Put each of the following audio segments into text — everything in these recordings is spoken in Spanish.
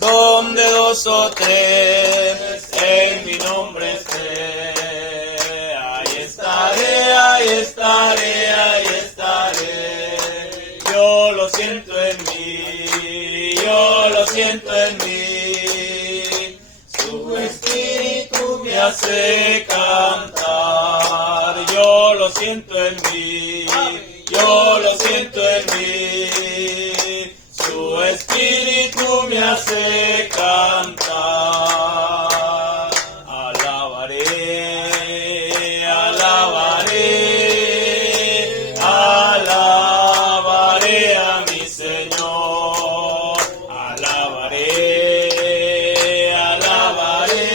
donde dos o tres en mi nombre esté. Ahí estaré, ahí estaré, ahí estaré. Yo lo siento en mí, yo lo siento en mí. Su espíritu me hace cantar. Yo lo siento en mí, yo lo siento en mí. Su espíritu me hace cantar. Alabaré, alabaré, alabaré a mi Señor. Alabaré, alabaré,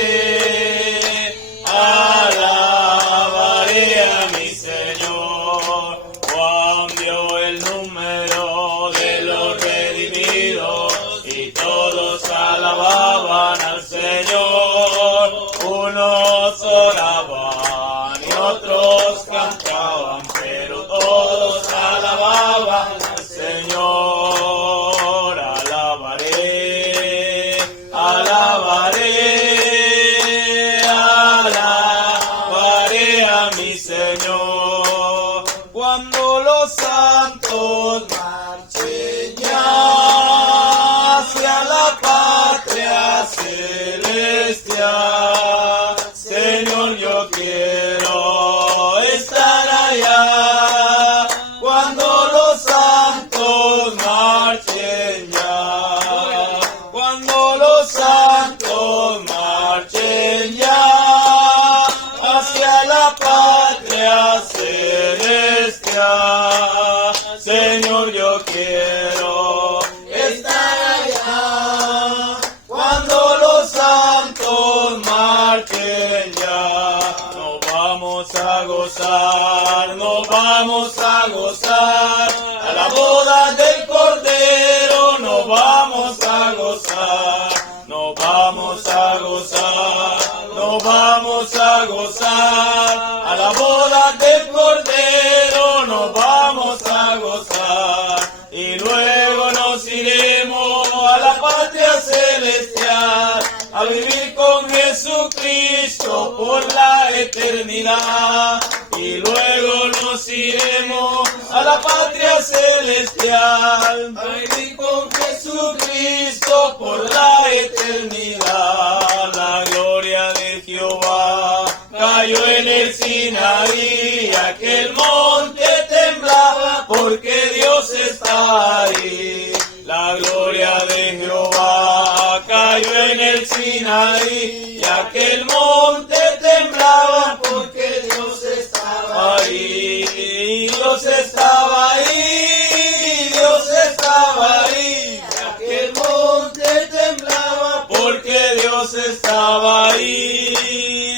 alabaré a mi Señor. Juan dio el número de los redimidos y todos alababan al Señor. Unos oraban y otros cantaban, pero todos alababan al Señor. Alabaré, alabaré, alabaré a mi Señor. Cuando los santos marchen ya hacia la patria celestial, Señor, yo quiero estar allá. Cuando los santos marchen ya, cuando los santos marchen ya hacia la patria celestial, Señor, yo quiero estar allá. Cuando los santos marchen ya, nos vamos a gozar, nos vamos a gozar. A la boda del Cordero nos vamos a gozar, nos vamos a gozar, nos vamos a gozar. A la boda del Cordero nos vamos a gozar. Y luego nos iremos a la patria celestial, a vivir con Jesucristo por la eternidad. Y luego nos iremos a la patria celestial, a vivir con Jesucristo por la eternidad. La gloria de Jehová cayó en el Sinaí, aquel monte temblaba porque Dios está ahí. La gloria de Jehová cayó en el Sinaí, y aquel monte temblaba porque Dios estaba ahí. Dios estaba ahí, Dios estaba ahí, y aquel monte temblaba porque Dios estaba ahí.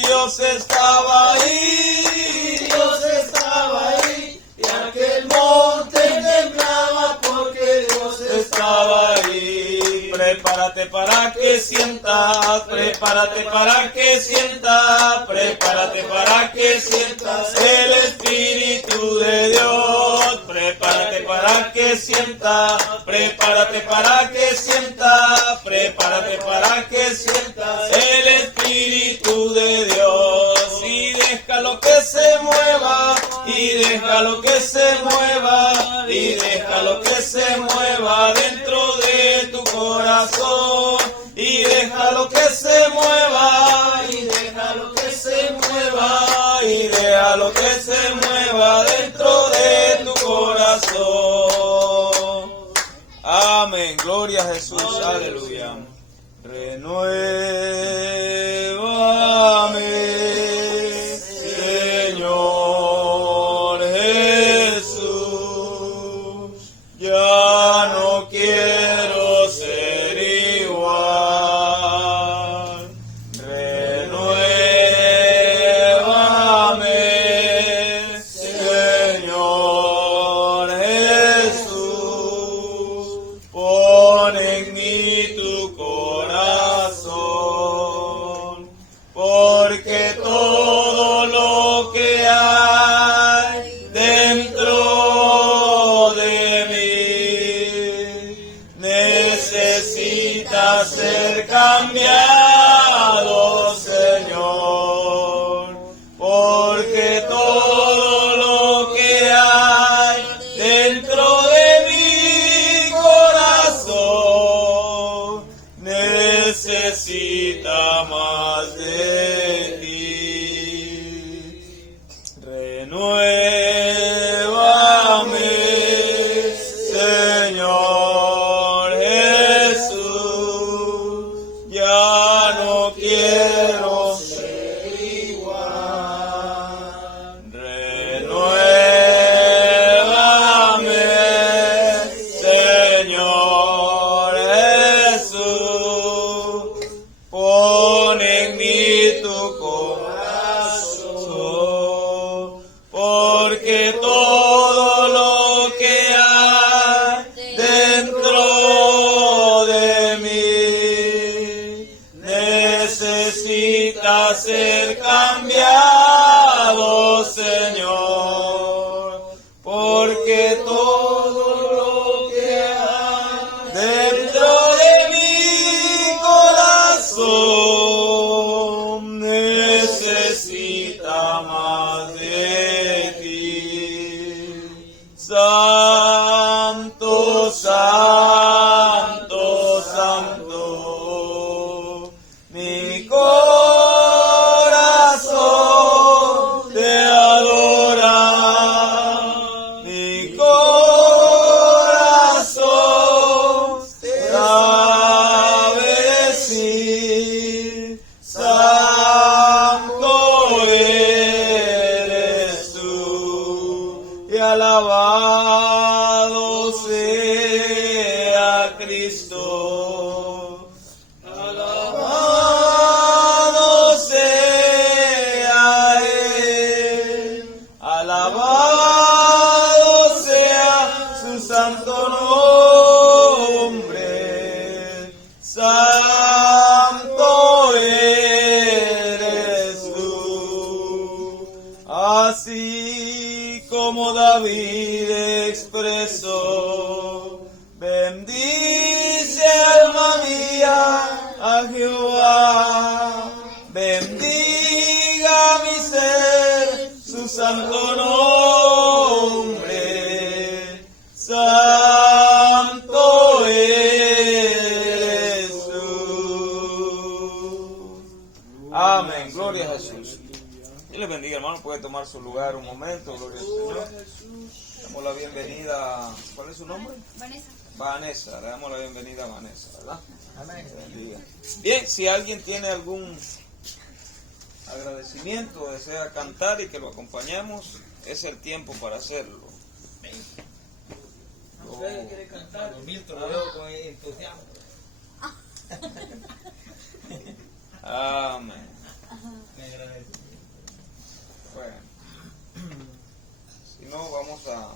Dios estaba ahí, Dios estaba ahí, y aquel monte temblaba porque Dios estaba ahí. Prepárate para que sientas, prepárate para que sientas, prepárate para que sientas el Espíritu de Dios. Prepárate para que sientas, prepárate para que sientas, prepárate para que sientas el Espíritu de Dios. Y déjalo que se mueva, y déjalo que se mueva, y déjalo que se mueva dentro de tu corazón. Y déjalo que se mueva, y déjalo que se mueva, y déjalo que se mueva dentro de tu corazón. Amén, gloria a Jesús, aleluya. Renuévame, Señor Jesús, ya no quiero ser igual. Renuévame, Señor Jesús, pon en mí tu corazón, porque ser cambiado, Señor, porque todo lo que hay dentro de mi corazón necesita más de ti. Renuévame, Señor Jesús, ya no quiero ser igual. Renuévame, Señor Jesús, pon en mí tu corazón, porque todo lo que hay dentro de mí necesita ser cambiado, Señor, porque todo lo que hay dentro de mi corazón necesita más de ti. Santo, santo, santo, mi corazón te adora, mi corazón te sabe decir, santo eres tú, y alabado sea Cristo, alabado sea Él, alabado sea su santo nombre, santo eres tú. Así como David expresó, bendice alma mía a Jehová, bendiga mi ser su santo nombre, santo eres tú. Amén, gloria a Jesús. Dios les bendiga, hermano, puede tomar su lugar un momento, gloria al Señor. Damos la bienvenida, ¿cuál es su nombre? Vanessa. Vanessa, le damos la bienvenida a Vanessa, ¿verdad? Amén. Bien, si alguien tiene algún agradecimiento, desea cantar y que lo acompañemos, es el tiempo para hacerlo. ¿Usted quiere cantar? Milton lo veo con entusiasmo. Amén. Me agradezco. Bueno, si no, vamos a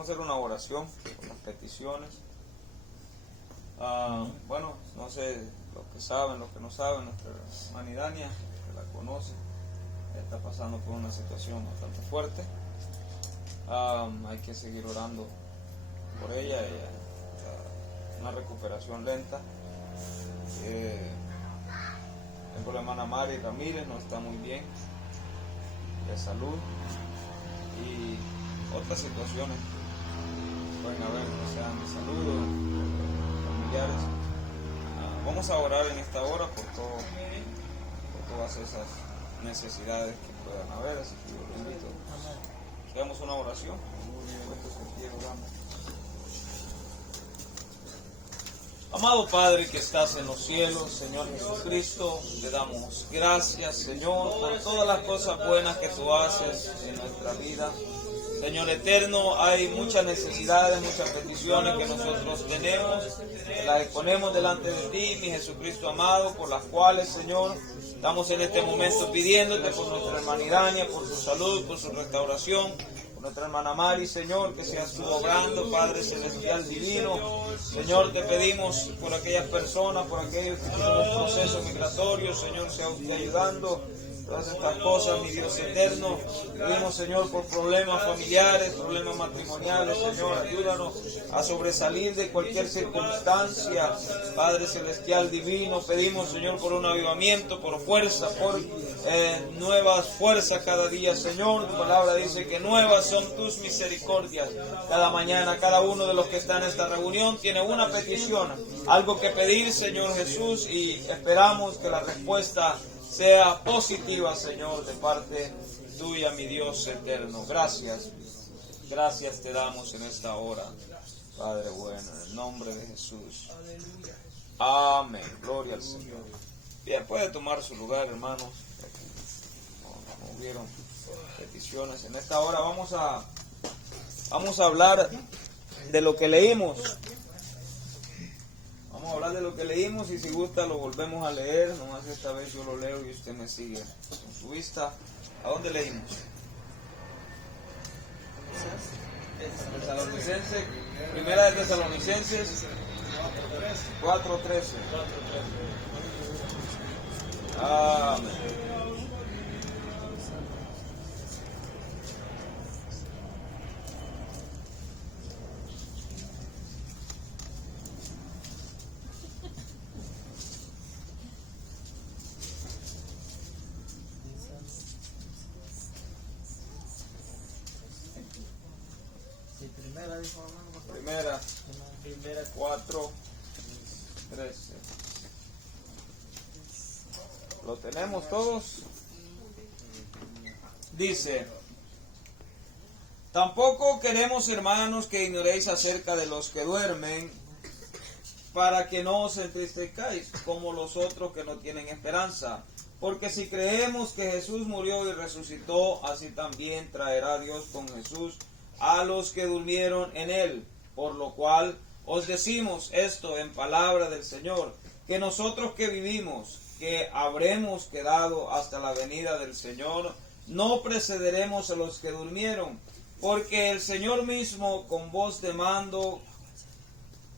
hacer una oración con las peticiones. Bueno, no sé, los que saben, los que no saben, nuestra hermana Idania, que la conoce, está pasando por una situación bastante fuerte. Hay que seguir orando por ella, una recuperación lenta. Tengo la hermana Mari Ramírez, no está muy bien de salud, y otras situaciones pueden haber, que sean de salud o familiares. Vamos a orar en esta hora por todas esas necesidades que puedan haber, así que yo lo invito. Hagamos una oración. Amado Padre que estás en los cielos, Señor Jesucristo, te damos gracias, Señor, por todas las cosas buenas que tú haces en nuestra vida. Señor eterno, hay muchas necesidades, muchas peticiones que nosotros tenemos, que las exponemos delante de ti, mi Jesucristo amado, por las cuales, Señor, estamos en este momento pidiéndote por nuestra hermana Idania, por su salud, por su restauración, por nuestra hermana Mari, Señor, que seas tú obrando, Padre Celestial Divino. Señor, te pedimos por aquellas personas, por aquellos que tienen un proceso migratorio, Señor, sea usted ayudando. todas estas cosas, mi Dios eterno. Pedimos, Señor, por problemas familiares, problemas matrimoniales, Señor, ayúdanos a sobresalir de cualquier circunstancia, Padre Celestial Divino. Pedimos, Señor, por un avivamiento, por fuerza, por nuevas fuerzas cada día, Señor. Tu palabra dice que nuevas son tus misericordias cada mañana. Cada uno de los que está en esta reunión tiene una petición, algo que pedir, Señor Jesús, y esperamos que la respuesta sea positiva, Señor, de parte tuya, mi Dios eterno. Gracias te damos en esta hora, Padre bueno, en el nombre de Jesús. Amén, gloria al Señor. Bien, puede tomar su lugar, hermanos. No hubieron peticiones. En esta hora vamos a hablar de lo que leímos. Vamos a hablar de lo que leímos y si gusta lo volvemos a leer. Nomás esta vez yo lo leo y usted me sigue con su vista. ¿A dónde leímos? Tesalonicenses, primera de Tesalonicenses 4:13. Amén. Primera 4:13. ¿Lo tenemos todos? Dice: tampoco queremos, hermanos, que ignoréis acerca de los que duermen, para que no os entristezcáis como los otros que no tienen esperanza. Porque si creemos que Jesús murió y resucitó, así también traerá Dios con Jesús a los que durmieron en él. Por lo cual os decimos esto en palabra del Señor, que nosotros que vivimos, que habremos quedado hasta la venida del Señor, no precederemos a los que durmieron, porque el Señor mismo, con voz de mando,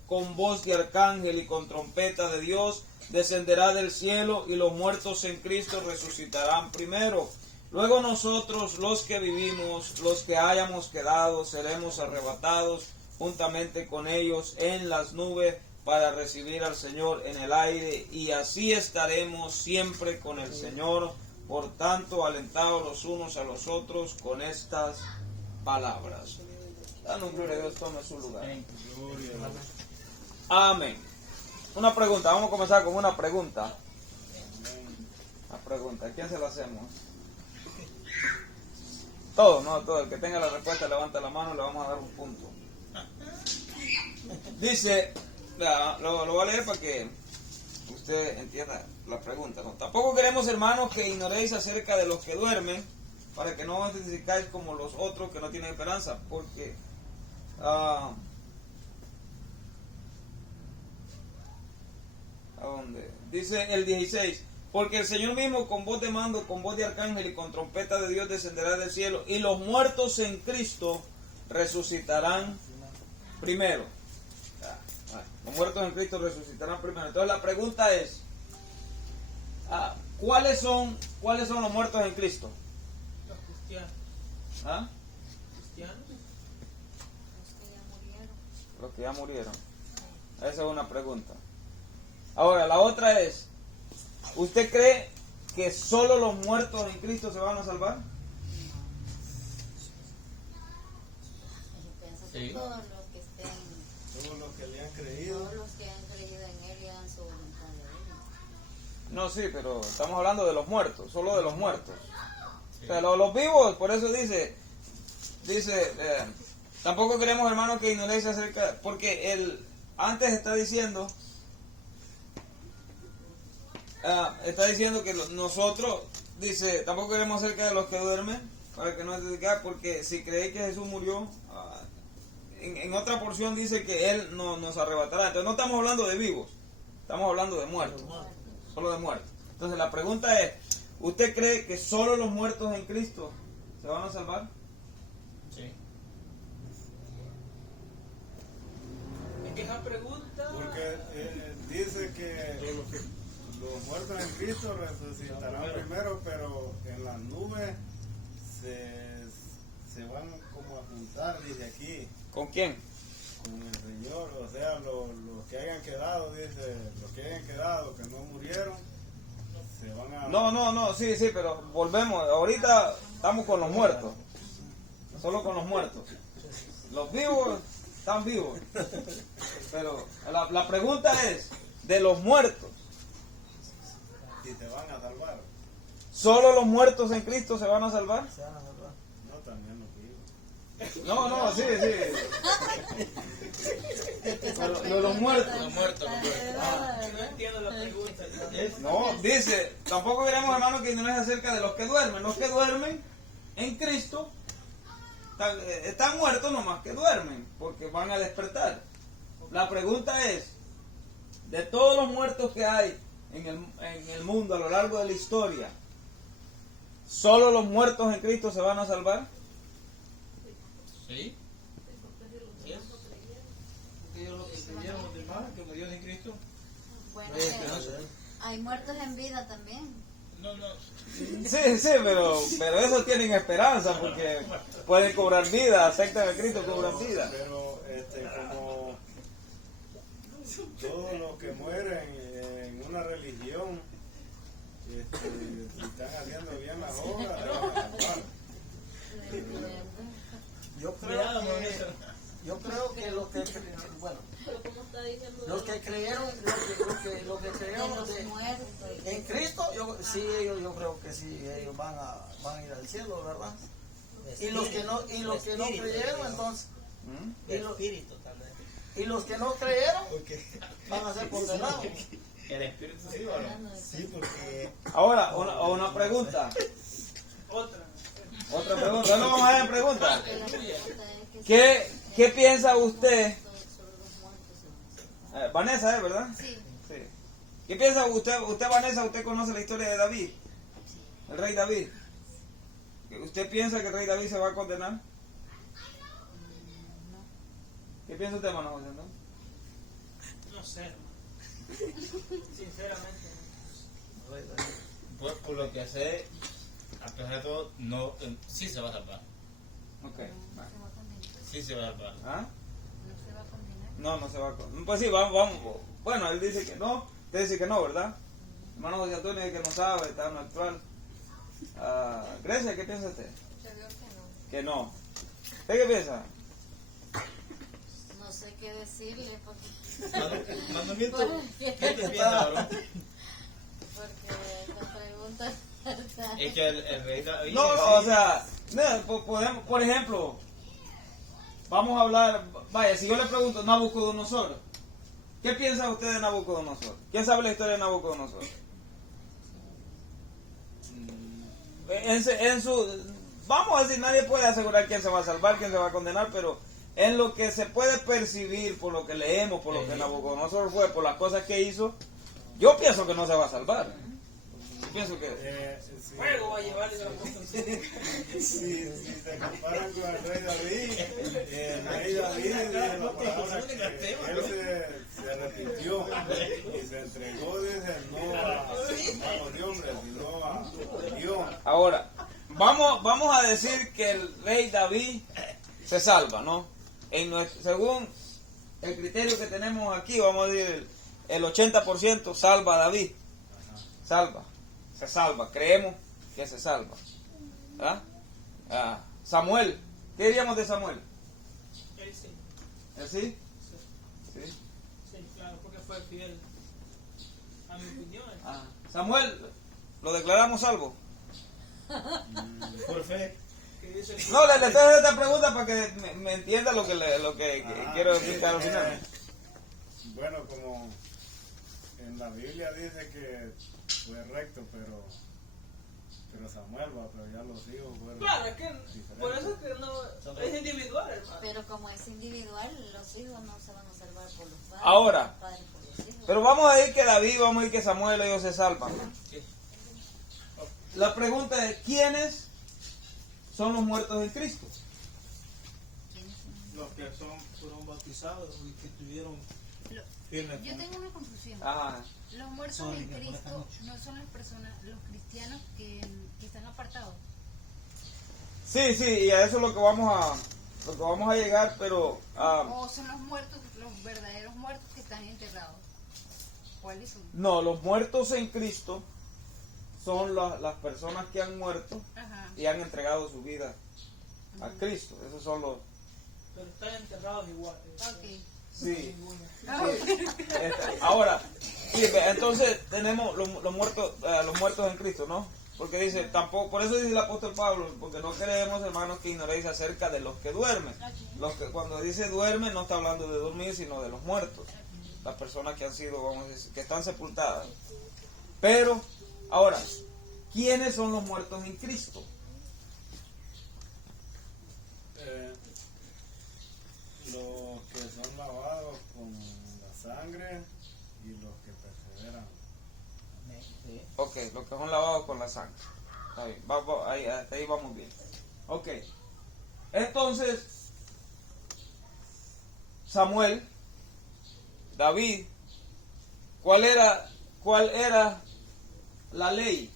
con voz de arcángel y con trompeta de Dios, descenderá del cielo, y los muertos en Cristo resucitarán primero. Luego nosotros, los que vivimos, los que hayamos quedado, seremos arrebatados juntamente con ellos en las nubes para recibir al Señor en el aire, y así estaremos siempre con el Señor. Por tanto, alentados los unos a los otros con estas palabras. Dando gloria a Dios, tome su lugar. Amén. Una pregunta, vamos a comenzar con una pregunta. Una pregunta, ¿a quién se la hacemos? Todo, no, todo. El que tenga la respuesta levanta la mano, le vamos a dar un punto. Dice, lo voy a leer para que usted entienda la pregunta, ¿no? Tampoco queremos, hermanos, que ignoréis acerca de los que duermen, para que no os entristezcáis como los otros que no tienen esperanza, porque ¿a dónde? Dice el 16, porque el Señor mismo con voz de mando, con voz de arcángel y con trompeta de Dios descenderá del cielo, y los muertos en Cristo resucitarán primero. Los muertos en Cristo resucitarán primero. Entonces la pregunta es, ¿cuáles son los muertos en Cristo? Los cristianos. ¿Ah? ¿Cristianos? Los que ya murieron. Esa es una pregunta. Ahora, la otra es, ¿usted cree que solo los muertos en Cristo se van a salvar? Sí. Todos los que estén, Todos los que le han creído. todos los que han creído en él y hagan su voluntad de él. No, sí, pero estamos hablando de los muertos, solo de los muertos. O sea, los vivos, por eso dice, tampoco queremos, hermanos, que ignoréis acerca, porque él antes está diciendo que nosotros, dice, tampoco queremos acerca de los que duermen, para que no se diga, porque si creéis que Jesús murió, en otra porción dice que Él nos arrebatará. Entonces no estamos hablando de vivos, estamos hablando de muertos, solo de muertos. Entonces la pregunta es, ¿usted cree que solo los muertos en Cristo se van a salvar? Sí. Es que esa pregunta... Porque dice que los muertos en Cristo resucitarán primero, pero en las nubes se van como a juntar, dice aquí, ¿Con quién? con el Señor. O sea, los que hayan quedado, dice, los que hayan quedado, que no murieron, se van a... No, sí, pero volvemos. Ahorita estamos con los muertos. Solo con los muertos. Los vivos están vivos. Pero la pregunta es, de los muertos, Y te van a salvar. ¿solo los muertos en Cristo se van a salvar? No, también los vivos. No, sí. Pero de los muertos. Los muertos. No entiendo la pregunta. No, dice, tampoco veremos, hermano, que no es acerca de los que duermen. Los que duermen en Cristo están muertos nomás que duermen, porque van a despertar. La pregunta es, de todos los muertos que hay en el mundo a lo largo de la historia, ¿solo los muertos en Cristo se van a salvar? ¿Sí? Yes. Porque ellos lo que creyeron los demás, que murió en Cristo. Bueno, No hay esperanza. hay muertos en vida también. No. Sí, pero esos tienen esperanza porque pueden cobrar vida, aceptan a Cristo, cobran vida. Pero como todos los que mueren en una religión, si están haciendo bien las obras, se van a salvar. Yo creo que los que bueno, los que creyeron, los que creyeron De los muertos. en Cristo, yo creo que sí, ellos van a ir al cielo, ¿verdad? Y los que no creyeron, entonces, y los que no creyeron van a ser condenados. El Espíritu sí, ¿o no? Sí, porque Ahora, una pregunta. Otra pregunta. No vamos a ver pregunta. Que la pregunta es que ¿Qué piensa usted? solo los muertos se van a salvar. Vanessa, ¿verdad? Sí. Sí. ¿Qué piensa usted, Vanessa? ¿Usted conoce la historia de David? El rey David. ¿Usted piensa que el rey David se va a condenar? No. ¿Qué piensa usted, hermano José? No sé, hermano. Sinceramente. Por lo que sé, a pesar de todo, no, sí se va a salvar. Ok. Va. Se va a condenar. Sí se va a salvar. ¿Ah? No se va a condenar. No se va a condenar. Pues sí, vamos. Bueno, él dice que no. Usted dice que no, ¿verdad? Hermano José Antonio dice que no sabe, está en lo actual. Grecia, ¿qué piensa usted? Yo creo que no. Que no. ¿Usted qué piensa? No sé qué decirle porque Mandamiento. Porque ¿Qué te piensas, bro? esta pregunta Es que el rey David. No, o sea, podemos, por ejemplo, vamos a hablar, vaya, si yo le pregunto Nabucodonosor, ¿qué piensa usted de Nabucodonosor? ¿Quién sabe la historia de Nabucodonosor? Vamos a decir, nadie puede asegurar quién se va a salvar, quién se va a condenar, pero en lo que se puede percibir, por lo que leemos, por lo que Nabucodonosor fue, por las cosas que hizo, yo pienso que no se va a salvar. Yo pienso que... Fuego va a llevar esa si se comparan con el rey David, dice la palabra que él se arrepintió y se entregó, dice, no a los hombres, sino a Dios. Ahora, vamos a decir que el rey David se salva, ¿no? Según el criterio que tenemos aquí, vamos a decir, el 80% salva a David. Se salva, creemos que se salva. ¿Ah? Samuel, ¿qué diríamos de Samuel? Él sí. ¿Él sí? Sí. Sí, claro, porque fue fiel a mi opinión. Samuel, ¿lo declaramos salvo? Por fe. Que dice No, le estoy haciendo esta pregunta para que me entienda lo que quiero explicar al final. Bueno, como en la Biblia dice que fue recto, pero Samuel pero ya los hijos fueron claro, es que diferentes. por eso es que no es individual, hermano. Pero como es individual, los hijos no se van a salvar por los padres. Ahora, los padres por los hijos. pero vamos a decir que David, vamos a decir que Samuel, ellos se salvan. La pregunta es, ¿quiénes son los muertos en Cristo? ¿Quiénes son? Los que fueron bautizados y que tuvieron Yo tengo una confusión. Ajá. Los muertos en Cristo no son las personas, los cristianos que están apartados. Sí, y a eso es lo que vamos a llegar, pero O son los muertos, los verdaderos muertos que están enterrados. ¿Cuáles son? no, los muertos en Cristo son las personas que han muerto Ajá. y han entregado su vida a Cristo. Esos son los... Pero están enterrados igual. Ok. Sí. Ah, Ahora, sí, entonces tenemos los muertos en Cristo, ¿no? Porque dice, tampoco, por eso dice el apóstol Pablo, porque no queremos, hermanos, que ignoréis acerca de los que duermen. Los que cuando dice duermen no está hablando de dormir, sino de los muertos. Las personas que han sido, vamos a decir, que están sepultadas. Pero, ahora, ¿quiénes son los muertos en Cristo? Los que son lavados con la sangre y los que perseveran. Sí. Ok, los que son lavados con la sangre. Está bien, hasta ahí vamos bien. Ok, entonces, Samuel, David, ¿cuál era la ley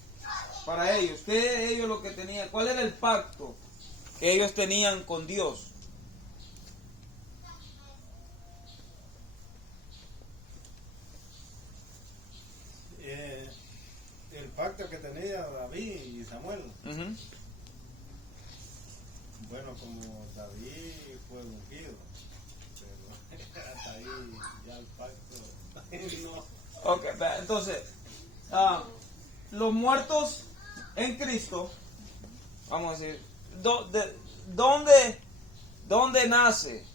para ellos? ¿Qué ellos lo que tenían? ¿Cuál era el pacto que ellos tenían con Dios? El pacto que tenía David y Samuel. Ujú. Bueno, como David fue ungido, pero hasta ahí ya el pacto no. Ok, entonces, los muertos en Cristo, vamos a decir, ¿dónde nace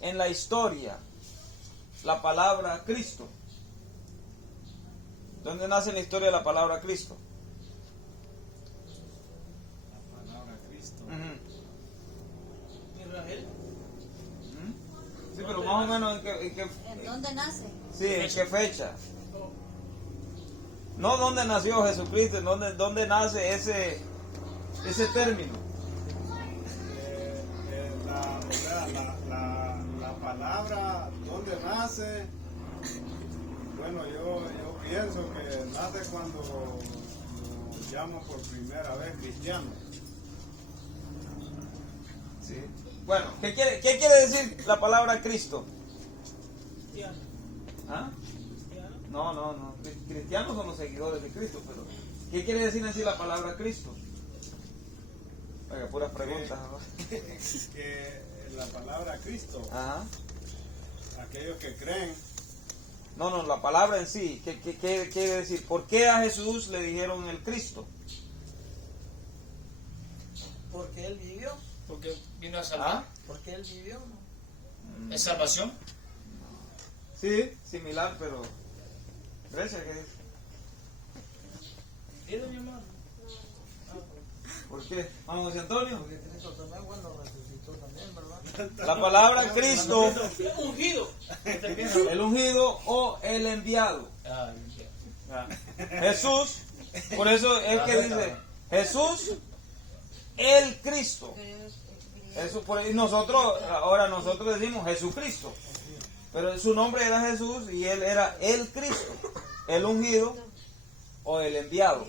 en la historia la palabra Cristo? ¿Dónde nace en la historia la palabra Cristo? La palabra Cristo. Ujú. Israel. Sí, pero más o menos ¿En dónde nace? sí, ¿en qué fecha? No dónde nació Jesucristo, dónde nace ese término. La palabra ¿dónde nace? Bueno, yo pienso que nace cuando lo llaman por primera vez cristiano. Sí. Bueno, ¿qué quiere decir la palabra Cristo? Cristiano. ¿Ah? Cristiano. No. Cristianos son los seguidores de Cristo, pero ¿qué quiere decir en sí la palabra Cristo? Oiga, puras preguntas. ¿No? Que la palabra Cristo, Ajá. aquellos que creen, No, la palabra en sí, ¿qué quiere decir? ¿Por qué a Jesús le dijeron el Cristo? Porque él vivió. Porque vino a salvar. Porque él vivió. ¿No? ¿Es salvación? Sí, similar, pero... Grecia, ¿qué dice? Dile, mi hermano. ¿Por qué? Vamos, José Antonio. Porque Cristo también, bueno, resucitó también, ¿verdad? La palabra Cristo, Ungido. el ungido o el enviado. Jesús, por eso es que dice Jesús, el Cristo. Eso por ahí ahora nosotros decimos Jesucristo. Pero su nombre era Jesús y él era el Cristo, el ungido o el enviado.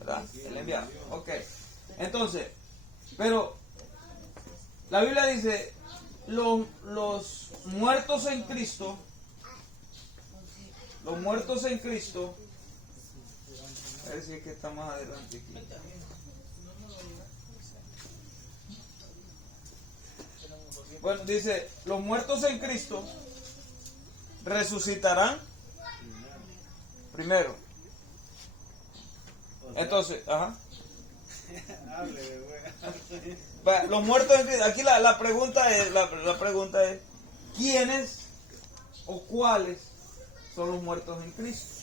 ¿Verdad? El enviado. Ok. Entonces, pero la Biblia dice, los muertos en Cristo, a ver si es que está más adelante aquí. Bueno, dice, los muertos en Cristo resucitarán primero. Entonces, ajá. Los muertos en Cristo, aquí la pregunta es, ¿quiénes o cuáles son los muertos en Cristo?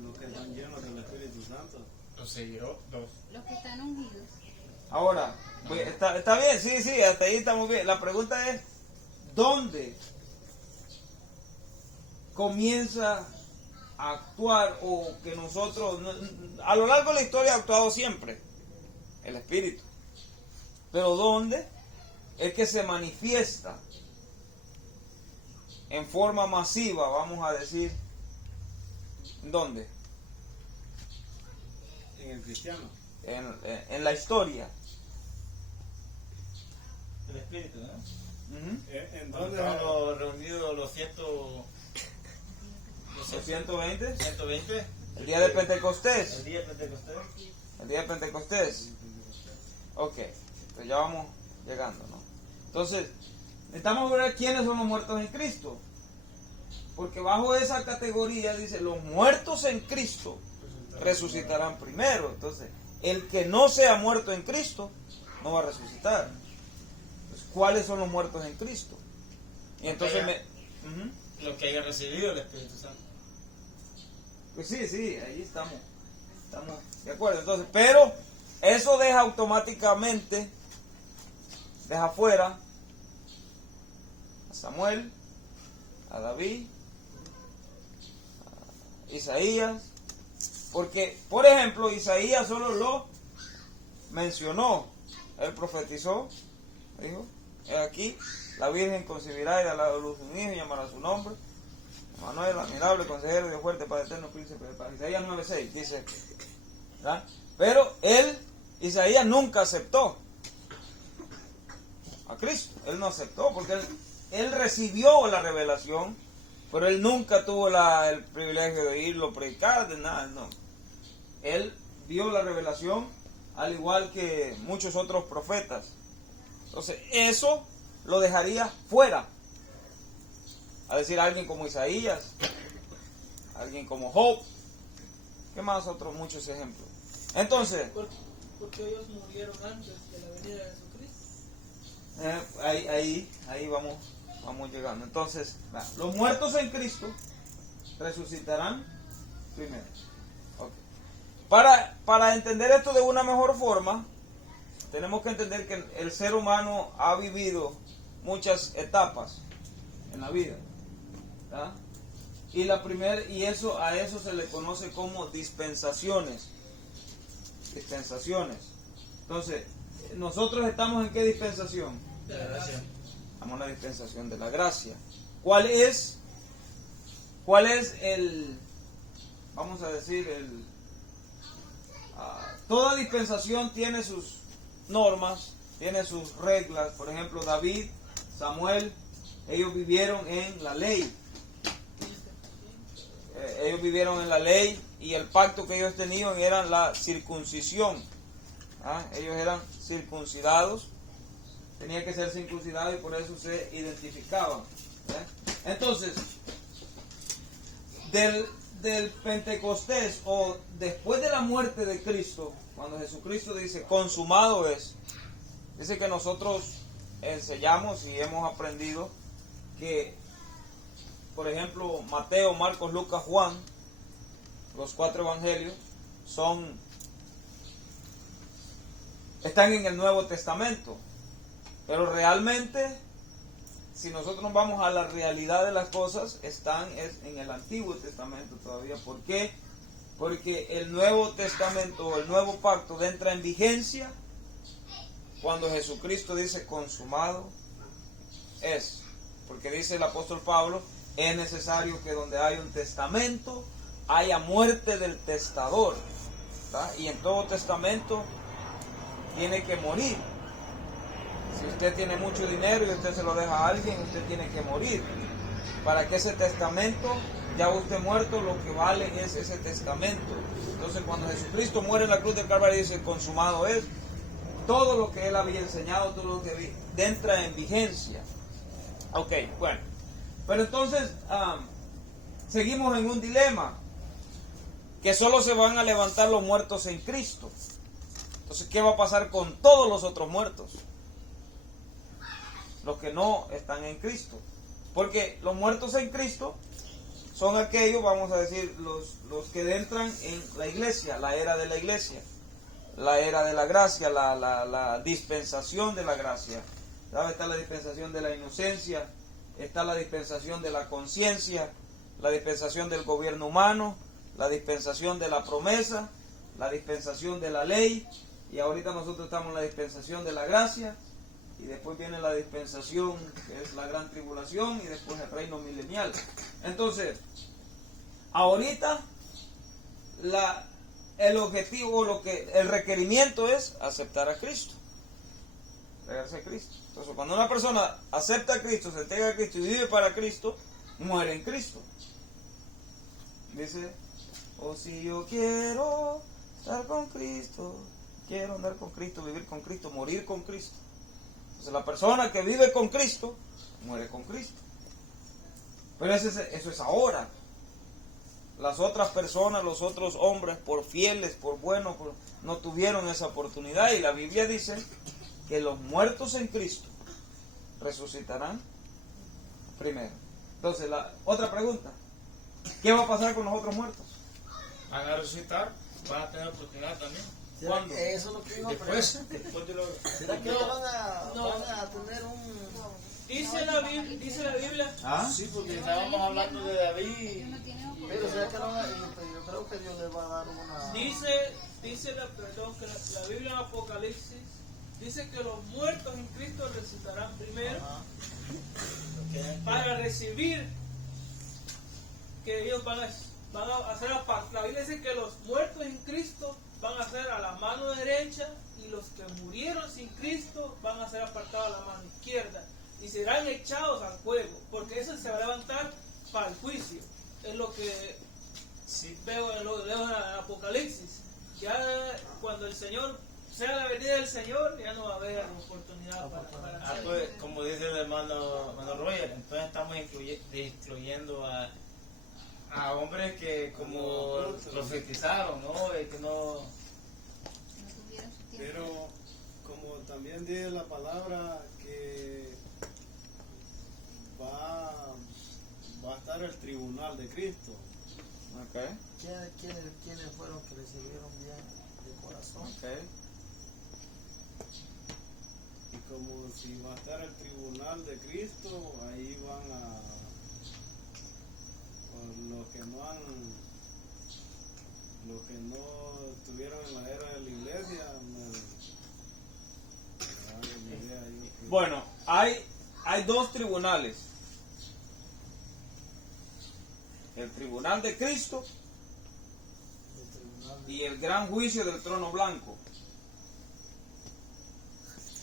los que están llenos del Espíritu Santo. Los seguidores, Los que están ungidos. Ahora, pues, está bien, sí, hasta ahí estamos bien. La pregunta es, ¿dónde comienza a actuar o que nosotros, a lo largo de la historia ha actuado siempre el Espíritu? Pero ¿dónde es que se manifiesta en forma masiva, vamos a decir, ¿Dónde? En el cristiano. En la historia. El espíritu, ¿no? Ujú. ¿En Cuando dónde? estaban reunidos los 120. 120, El día de Pentecostés. el día de Pentecostés. El día de Pentecostés. Ok, pues ya vamos llegando, ¿no? Entonces, necesitamos ver quiénes son los muertos en Cristo. Porque bajo esa categoría dice, los muertos en Cristo resucitarán primero. Entonces, el que no sea muerto en Cristo no va a resucitar. Entonces, ¿cuáles son los muertos en Cristo? Y entonces Ujú. Los que hayan recibido el Espíritu Santo. Pues sí, ahí estamos de acuerdo. Entonces, pero eso deja automáticamente, deja fuera a Samuel, a David, a Isaías, porque, por ejemplo, Isaías solo lo mencionó, él profetizó, dijo, he aquí, la Virgen concebirá y dará a luz un hijo y llamará su nombre, Manuel, admirable, consejero, Dios fuerte, Padre eterno, príncipe de paz. Isaías 9:6 dice, ¿verdad? Pero Isaías nunca aceptó a Cristo, él no aceptó, porque él recibió la revelación, pero él nunca tuvo el privilegio de oírlo predicar, de nada, no. Él vio la revelación al igual que muchos otros profetas. Entonces, eso lo dejaría fuera. A decir, alguien como Isaías, alguien como Job, ¿qué más? Otros muchos ejemplos. Entonces, Porque ellos murieron antes de la venida de Jesucristo. ahí vamos llegando. Entonces, los muertos en Cristo resucitarán primero. Okay. Para entender esto de una mejor forma, tenemos que entender que el ser humano ha vivido muchas etapas en la vida, ¿verdad? Y a eso se le conoce como dispensaciones. Entonces, nosotros estamos en qué dispensación? De la gracia. Estamos en la dispensación de la gracia. ¿Cuál es vamos a decir, toda dispensación tiene sus normas, tiene sus reglas? Por ejemplo, David, Samuel, ellos vivieron en la ley. Y el pacto que ellos tenían era la circuncisión. Ellos eran circuncidados, tenían que ser circuncidados y por eso se identificaban. Entonces, del Pentecostés o después de la muerte de Cristo, cuando Jesucristo dice consumado es, dice que nosotros enseñamos y hemos aprendido que, por ejemplo, Mateo, Marcos, Lucas, Juan, los 4 evangelios están en el Nuevo Testamento, pero realmente, si nosotros nos vamos a la realidad de las cosas, están en el Antiguo Testamento todavía. ¿Por qué? Porque el Nuevo Testamento o el Nuevo Pacto entra en vigencia cuando Jesucristo dice consumado es. Porque dice el apóstol Pablo, es necesario que donde haya un testamento haya muerte del testador, ¿verdad? Y en todo testamento tiene que morir. Si usted tiene mucho dinero y usted se lo deja a alguien, usted tiene que morir. Para que ese testamento, ya usted muerto, lo que vale es ese testamento. Entonces, cuando Jesucristo muere en la cruz del Calvario y dice consumado es, todo lo que él había enseñado, todo lo que entra en vigencia. Ok, bueno. Pero entonces, seguimos en un dilema, que solo se van a levantar los muertos en Cristo. Entonces, ¿qué va a pasar con todos los otros muertos? Los que no están en Cristo. Porque los muertos en Cristo son aquellos, vamos a decir, los que entran en la iglesia, la era de la iglesia, la era de la gracia, la dispensación de la gracia. ¿Sabe? Está la dispensación de la inocencia, está la dispensación de la conciencia, la dispensación del gobierno humano, la dispensación de la promesa, la dispensación de la ley, y ahorita nosotros estamos en la dispensación de la gracia, y después viene la dispensación que es la gran tribulación, y después el reino milenial. Entonces, ahorita el objetivo, el requerimiento es aceptar a Cristo. Entregarse a Cristo. Entonces, cuando una persona acepta a Cristo, se entrega a Cristo y vive para Cristo, muere en Cristo. Dice, oh, si yo quiero estar con Cristo, quiero andar con Cristo, vivir con Cristo, morir con Cristo. Entonces, la persona que vive con Cristo, muere con Cristo. Pero eso es ahora. Las otras personas, los otros hombres, por fieles, por buenos, no tuvieron esa oportunidad. Y la Biblia dice que los muertos en Cristo resucitarán primero. Entonces, la otra pregunta, ¿qué va a pasar con los otros muertos? Van a resucitar, van a tener oportunidad también. ¿Cuándo? Eso es lo que uno Después pregunta. de lo... ¿Será que van a tener un... Dice la Biblia, ¿Ah? Sí, porque estábamos hablando de David. No tiene Pero oportunidad. será que no, yo creo que Dios les va a dar una... dice la Biblia en Apocalipsis, dice que los muertos en Cristo resucitarán primero Ajá. para recibir que ellos van a hacer la Biblia dice que los muertos en Cristo van a ser a la mano derecha y los que murieron sin Cristo van a ser apartados a la mano izquierda y serán echados al fuego, porque eso se va a levantar para el juicio. Es lo que veo en Apocalipsis. Ya cuando el Señor sea la venida del Señor, ya no va a haber oportunidad para hacer. Pues, como dice el hermano Roger, entonces estamos excluyendo a hombres que como profetizaron, ¿no? Que no... No tuvieron su tiempo. Pero como también dice la palabra que va a estar el tribunal de Cristo. Okay. ¿Quiénes fueron que recibieron bien de corazón? Okay. Y como si va a estar el tribunal de Cristo, ahí van a los que no estuvieron en la era de la iglesia. Bueno, hay dos tribunales. El tribunal de Cristo El tribunal de... y el gran juicio del trono blanco.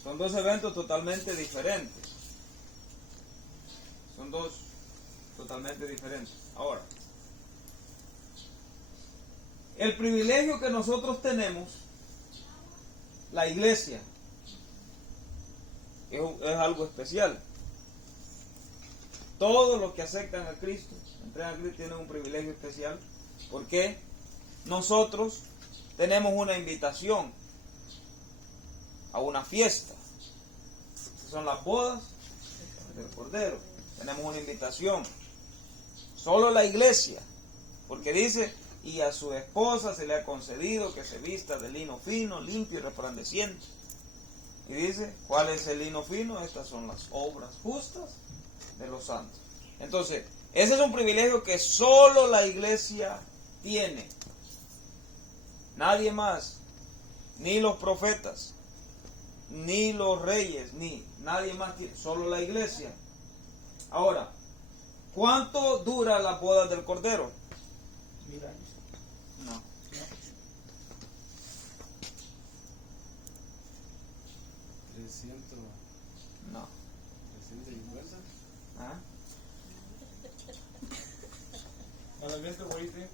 Son dos eventos totalmente diferentes. Son dos totalmente diferentes. Ahora, el privilegio que nosotros tenemos, la iglesia, es algo especial. Todos los que aceptan a Cristo, entregan a Cristo, tienen un privilegio especial, porque nosotros tenemos una invitación a una fiesta. Son las bodas del Cordero. Tenemos una invitación. Solo la iglesia, porque dice, y a su esposa se le ha concedido que se vista de lino fino, limpio y resplandeciente. Y dice, ¿cuál es el lino fino? Estas son las obras justas de los santos. Entonces, ese es un privilegio que solo la iglesia tiene. Nadie más, ni los profetas, ni los reyes, ni nadie más tiene, solo la iglesia. Ahora, ¿cuánto dura la boda del Cordero? 1000 años. No. 300, No. 350. ¿Ah? Mandamiento, ¿oíste?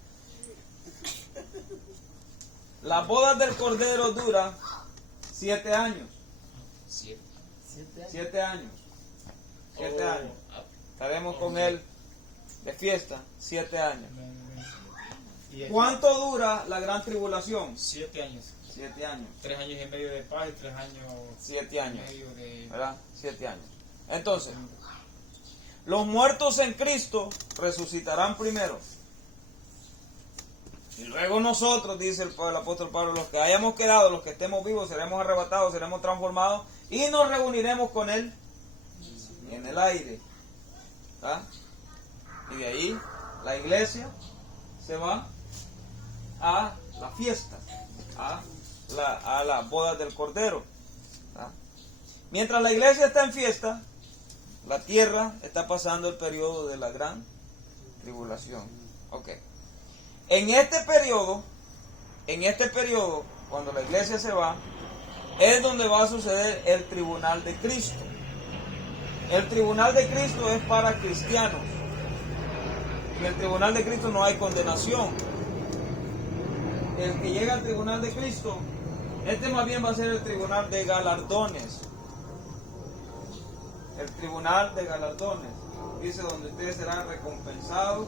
La boda del Cordero dura 7 años. 7. 7 años. 7 años. 7 Oh, años. Estaremos con él de fiesta 7 años. Y ¿Cuánto dura la gran tribulación? 7 años. 7 años. 3 años y medio de paz y 3 años 7 años. y medio de... ¿Verdad? 7 años. Entonces, los muertos en Cristo resucitarán primero. Y luego nosotros, dice el apóstol Pablo, los que hayamos quedado, los que estemos vivos, seremos arrebatados, seremos transformados y nos reuniremos con Él en el aire. ¿Ah? Y de ahí la iglesia se va a la fiesta, a la boda del Cordero. ¿Ah? Mientras la iglesia está en fiesta, la tierra está pasando el periodo de la gran tribulación. Ok. En este periodo en este periodo, cuando la iglesia se va, es donde va a suceder el tribunal de Cristo. El tribunal de Cristo es para cristianos. En el tribunal de Cristo no hay condenación. El que llega al tribunal de Cristo, este más bien va a ser el tribunal de galardones. El tribunal de galardones. Dice donde ustedes serán recompensados,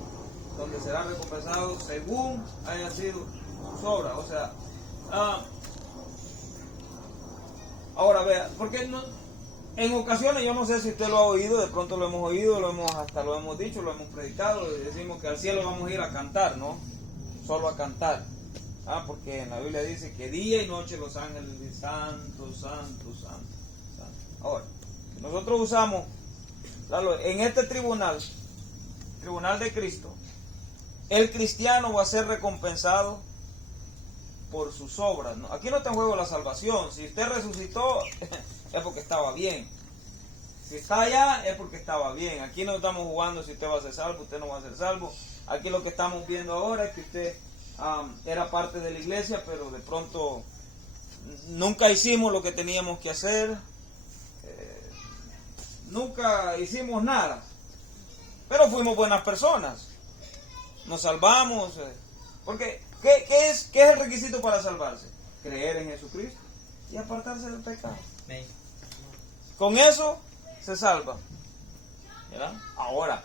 donde serán recompensados según haya sido su obra. O sea, ahora vea, porque no, en ocasiones, yo no sé si usted lo ha oído, de pronto lo hemos oído, hasta lo hemos dicho, lo hemos predicado, y decimos que al cielo vamos a ir a cantar, ¿no? Solo a cantar. Porque en la Biblia dice que día y noche los ángeles dicen santo, santo, santo, santo. Ahora, nosotros usamos, en este tribunal de Cristo, el cristiano va a ser recompensado por sus obras, ¿no? Aquí no está en juego la salvación. Si usted resucitó, es porque estaba bien. Si está allá, es porque estaba bien. Aquí no estamos jugando si usted va a ser salvo, usted no va a ser salvo. Aquí lo que estamos viendo ahora es que usted era parte de la iglesia, pero de pronto nunca hicimos lo que teníamos que hacer. Nunca hicimos nada. Pero fuimos buenas personas. Nos salvamos. Porque, ¿qué es el requisito para salvarse? Creer en Jesucristo y apartarse del pecado. Con eso se salva. ¿Verdad? Ahora,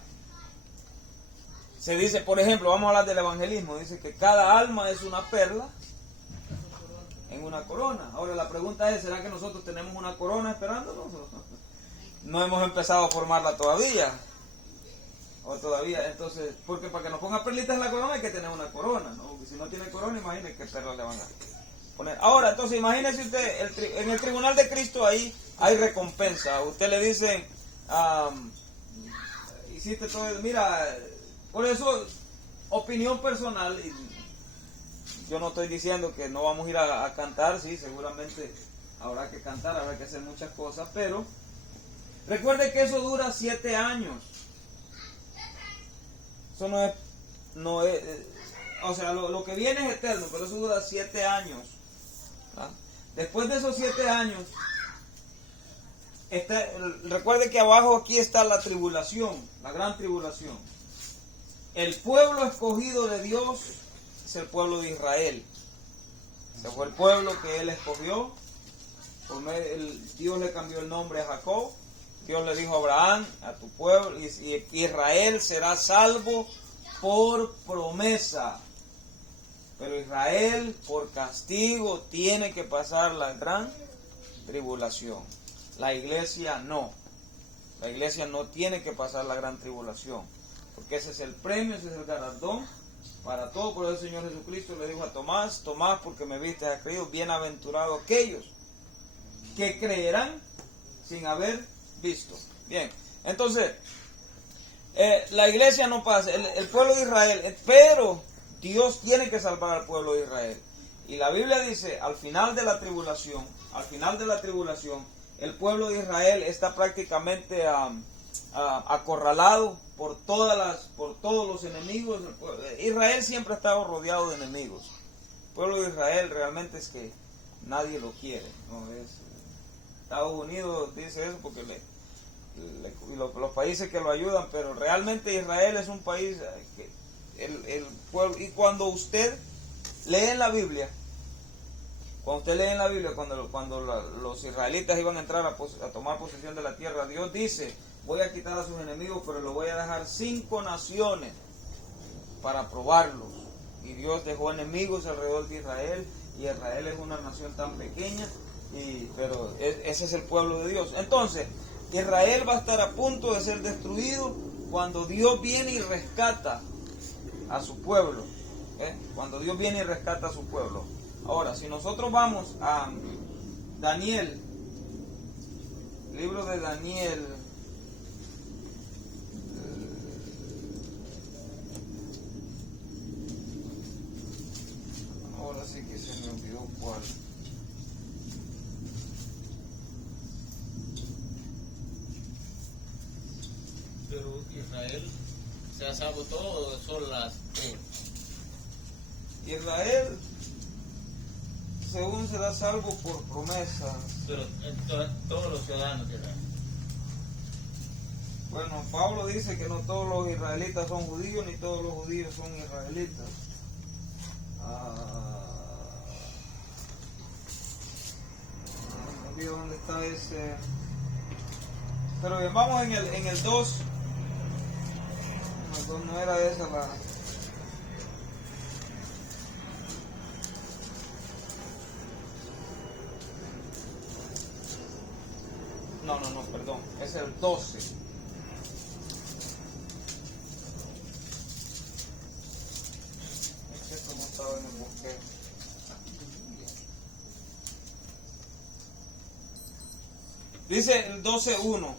se dice, por ejemplo, vamos a hablar del evangelismo. Dice que cada alma es una perla en una corona. Ahora la pregunta es, ¿será que nosotros tenemos una corona esperándonos? No hemos empezado a formarla todavía. O todavía, entonces, porque para que nos ponga perlitas en la corona hay que tener una corona, ¿no? Porque si no tiene corona, imagínense qué perla le van a poner. Ahora, entonces, imagínense usted, en el tribunal de Cristo ahí hay recompensa. A usted le dicen, hiciste todo, mira, por eso, opinión personal, yo no estoy diciendo que no vamos a ir a cantar, sí, seguramente habrá que cantar, habrá que hacer muchas cosas, pero recuerde que eso dura 7 años. Eso no es, o sea, lo que viene es eterno, pero eso dura 7 años. Después de esos 7 años, recuerde que abajo aquí está la tribulación, la gran tribulación. El pueblo escogido de Dios es el pueblo de Israel. Ese fue el pueblo que él escogió. Dios le cambió el nombre a Jacob. Dios le dijo a Abraham, a tu pueblo, y Israel será salvo por promesa. Pero Israel, por castigo, tiene que pasar la gran tribulación. La iglesia no. La iglesia no tiene que pasar la gran tribulación. Porque ese es el premio, ese es el galardón para todo. Por eso el Señor Jesucristo le dijo a Tomás, Tomás, porque me viste, has creído, bienaventurados aquellos que creerán sin haber visto. Bien, entonces, la iglesia no pasa, el pueblo de Israel, pero Dios tiene que salvar al pueblo de Israel. Y la Biblia dice, al final de la tribulación, el pueblo de Israel está prácticamente acorralado por todos los enemigos. Israel siempre ha estado rodeado de enemigos. El pueblo de Israel realmente es que nadie lo quiere, ¿no? Estados Unidos dice eso porque los países que lo ayudan, pero realmente Israel es un país que el pueblo, y cuando usted lee en la Biblia, cuando los israelitas iban a entrar a tomar posesión de la tierra, Dios dice, voy a quitar a sus enemigos, pero los voy a dejar 5 naciones para probarlos. Y Dios dejó enemigos alrededor de Israel, y Israel es una nación tan pequeña, pero ese es el pueblo de Dios. Entonces, Israel va a estar a punto de ser destruido cuando Dios viene y rescata a su pueblo. Cuando Dios viene y rescata a su pueblo. Ahora, si nosotros vamos a Daniel, libro de Daniel, ahora sí que se me olvidó cuál. Pero Israel se ha salvo todo, son las... Israel según será salvo por promesa. Pero todos los ciudadanos de Israel. Bueno, Pablo dice que no todos los israelitas son judíos, ni todos los judíos son israelitas. No olvido dónde está ese. Pero bien, vamos en el 2. No era esa la. No, perdón, es el 12. Cómo estaba en el bosque. Dice el 12:1.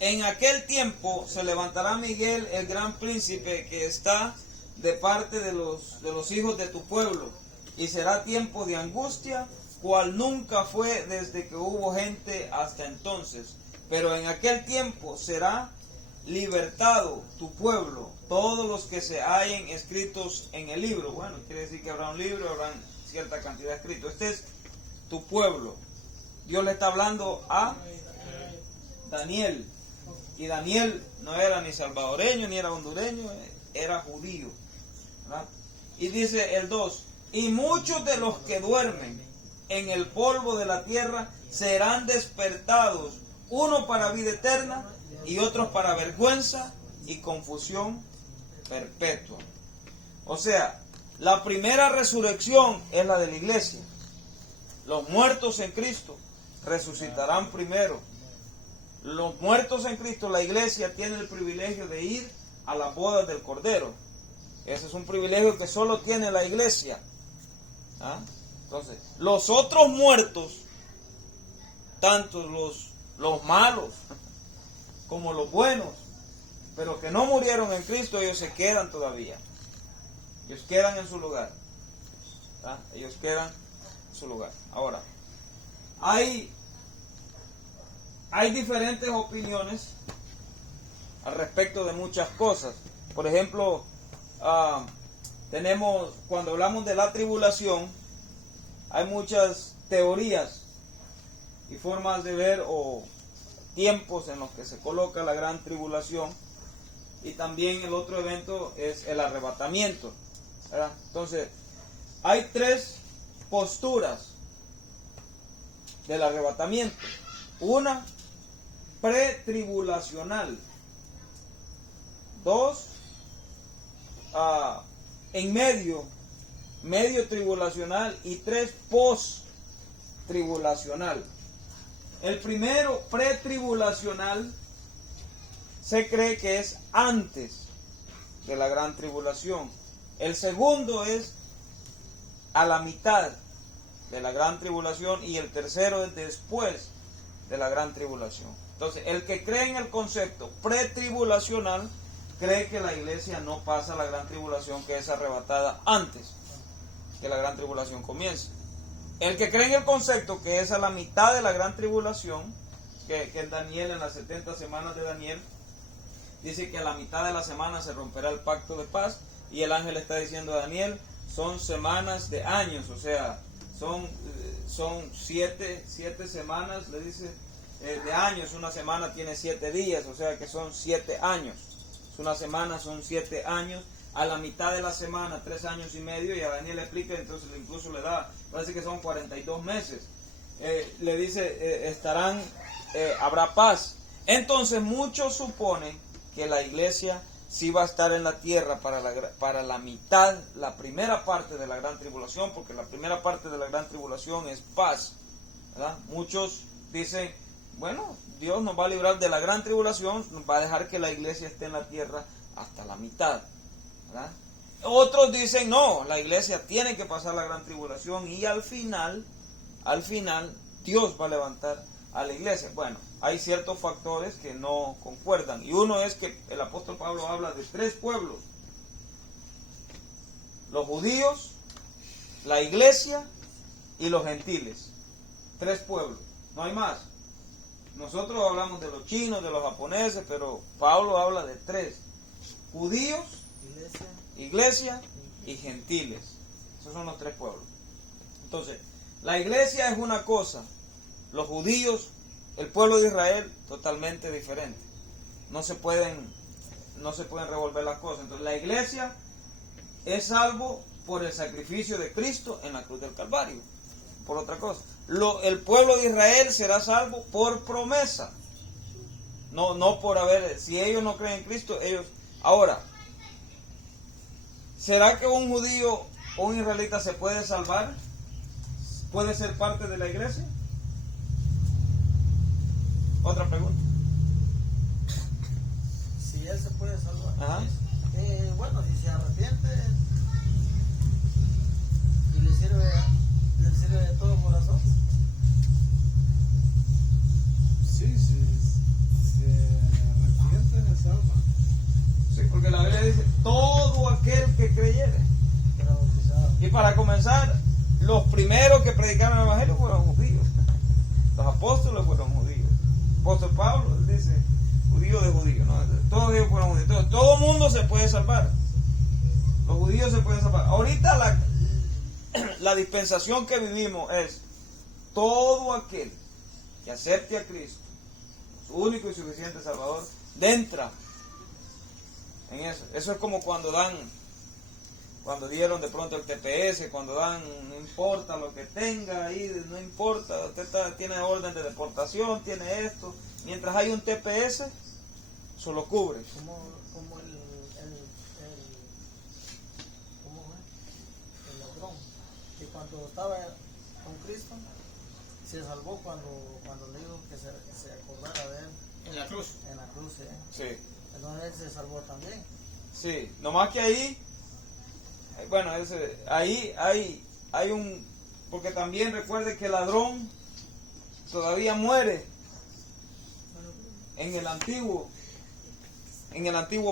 En aquel tiempo se levantará Miguel, el gran príncipe, que está de parte de los hijos de tu pueblo, y será tiempo de angustia, cual nunca fue desde que hubo gente hasta entonces. Pero en aquel tiempo será libertado tu pueblo, todos los que se hallen escritos en el libro. Bueno, quiere decir que habrá un libro, habrá cierta cantidad escrito. Este es tu pueblo. Dios le está hablando a Daniel. Y Daniel no era ni salvadoreño, ni era hondureño, era judío, ¿verdad? Y dice el 2, y muchos de los que duermen en el polvo de la tierra serán despertados, uno para vida eterna y otros para vergüenza y confusión perpetua. O sea, la primera resurrección es la de la iglesia. Los muertos en Cristo resucitarán primero. Los muertos en Cristo, la iglesia tiene el privilegio de ir a las bodas del Cordero. Ese es un privilegio que solo tiene la iglesia. ¿Ah? Entonces, los otros muertos, tanto los malos como los buenos, pero que no murieron en Cristo, ellos se quedan todavía. Ellos quedan en su lugar. ¿Ah? Ellos quedan en su lugar. Ahora, hay diferentes opiniones al respecto de muchas cosas. Por ejemplo, tenemos, cuando hablamos de la tribulación, hay muchas teorías y formas de ver o tiempos en los que se coloca la gran tribulación, y también el otro evento es el arrebatamiento, ¿verdad? Entonces, hay tres posturas del arrebatamiento. Una, pretribulacional. Dos, en medio tribulacional. Y tres, post-tribulacional. El primero, pretribulacional, se cree que es antes de la gran tribulación. El segundo es a la mitad de la gran tribulación, y el tercero es después de la gran tribulación. Entonces, el que cree en el concepto pretribulacional cree que la iglesia no pasa la gran tribulación, que es arrebatada antes que la gran tribulación comience. El que cree en el concepto que es a la mitad de la gran tribulación, que en Daniel, en las 70 semanas de Daniel, dice que a la mitad de la semana se romperá el pacto de paz, y el ángel está diciendo a Daniel, son semanas de años, o sea, son 7 semanas, le dice, de años. Una semana tiene 7 días, o sea que son 7 años. Una semana son 7 años. A la mitad de la semana, 3 años y medio, y a Daniel le explica, entonces incluso le da, parece que son 42 meses. Le dice, habrá paz. Entonces muchos suponen que la iglesia sí va a estar en la tierra para la mitad, la primera parte de la gran tribulación, porque la primera parte de la gran tribulación es paz, ¿verdad? Muchos dicen, bueno, Dios nos va a librar de la gran tribulación, nos va a dejar que la iglesia esté en la tierra hasta la mitad, ¿verdad? Otros dicen, no, la iglesia tiene que pasar la gran tribulación, y al final Dios va a levantar a la iglesia. Bueno, hay ciertos factores que no concuerdan, y uno es que el apóstol Pablo habla de 3 pueblos: los judíos, la iglesia y los gentiles. 3 pueblos, no hay más. Nosotros hablamos de los chinos, de los japoneses, pero Pablo habla de 3: judíos, iglesia y gentiles. Esos son los 3 pueblos. Entonces, la iglesia es una cosa, los judíos, el pueblo de Israel, totalmente diferente. No se pueden revolver las cosas. Entonces, la iglesia es salvo por el sacrificio de Cristo en la cruz del Calvario, por otra cosa. El pueblo de Israel será salvo por promesa, no por haber, si ellos no creen en Cristo, ellos. Ahora, ¿será que un judío o un israelita se puede salvar? ¿Puede ser parte de la iglesia? Otra pregunta. Si él se puede salvar. Ajá. Bueno, si se arrepiente y le sirve de todo corazón. Sí, se arrepiente, se salva. Sí, porque la Biblia dice, todo aquel que creyere. Será bautizado. Y para comenzar, los primeros que predicaron el evangelio fueron judíos. Los apóstoles fueron judíos. El apóstol Pablo dice, judío de judíos, ¿no? Todos ellos fueron judíos. Entonces, todo mundo se puede salvar. Los judíos se pueden salvar. Ahorita la dispensación que vivimos es todo aquel que acepte a Cristo, su único y suficiente Salvador, entra en eso. Eso es como cuando dieron de pronto el TPS, cuando dan, no importa lo que tenga ahí, no importa, usted tiene orden de deportación, tiene esto, mientras hay un TPS, eso lo cubre. Como el ladrón, que cuando estaba con Cristo, se salvó cuando le dijo que se acordara de él. En la cruz. En la cruz, Sí, Entonces él se salvó también. sí, nomás que ahí, bueno, ahí hay un, porque también recuerde que el ladrón todavía muere en el antiguo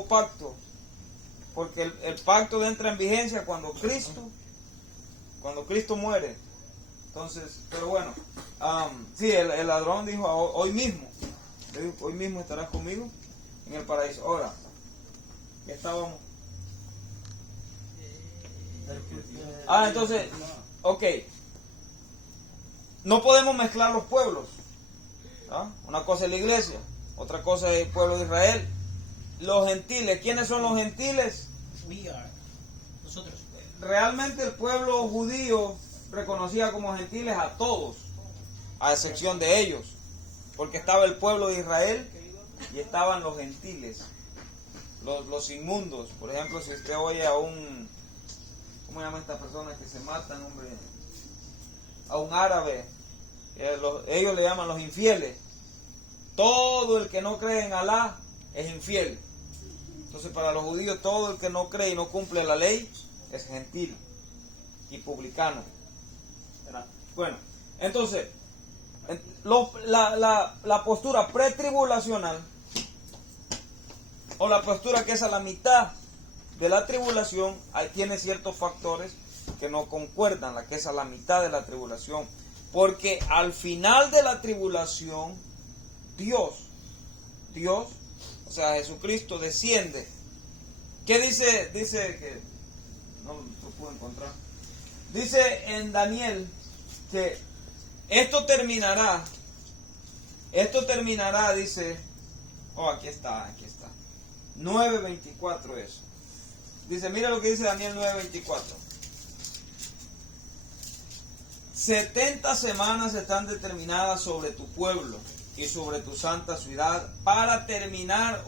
pacto, porque el pacto entra en vigencia cuando Cristo muere. Entonces, pero bueno, sí, el ladrón dijo, hoy mismo estarás conmigo en el paraíso. Ahora, ya estábamos. Entonces, ok, no podemos mezclar los pueblos. Una cosa es la iglesia, otra cosa es el pueblo de Israel. Los gentiles, ¿quiénes son los gentiles? Nosotros. Realmente el pueblo judío reconocía como gentiles a todos, a excepción de ellos, porque estaba el pueblo de Israel y estaban los gentiles, los inmundos. Por ejemplo, si usted oye a ¿cómo llaman estas personas que se matan, hombre? A un árabe, ellos le llaman los infieles. Todo el que no cree en Alá es infiel. Entonces, para los judíos, todo el que no cree y no cumple la ley es gentil y publicano. ¿Verdad? Bueno, entonces, la postura pretribulacional, o la postura que es a la mitad de la tribulación, tiene ciertos factores que no concuerdan, la que es a la mitad de la tribulación, porque al final de la tribulación, Dios, o sea, Jesucristo desciende. ¿Qué dice que no lo puedo encontrar? Dice en Daniel que esto terminará, dice, aquí está, 9:24 es. Dice, mira lo que dice Daniel 9:24. 70 semanas están determinadas sobre tu pueblo y sobre tu santa ciudad para terminar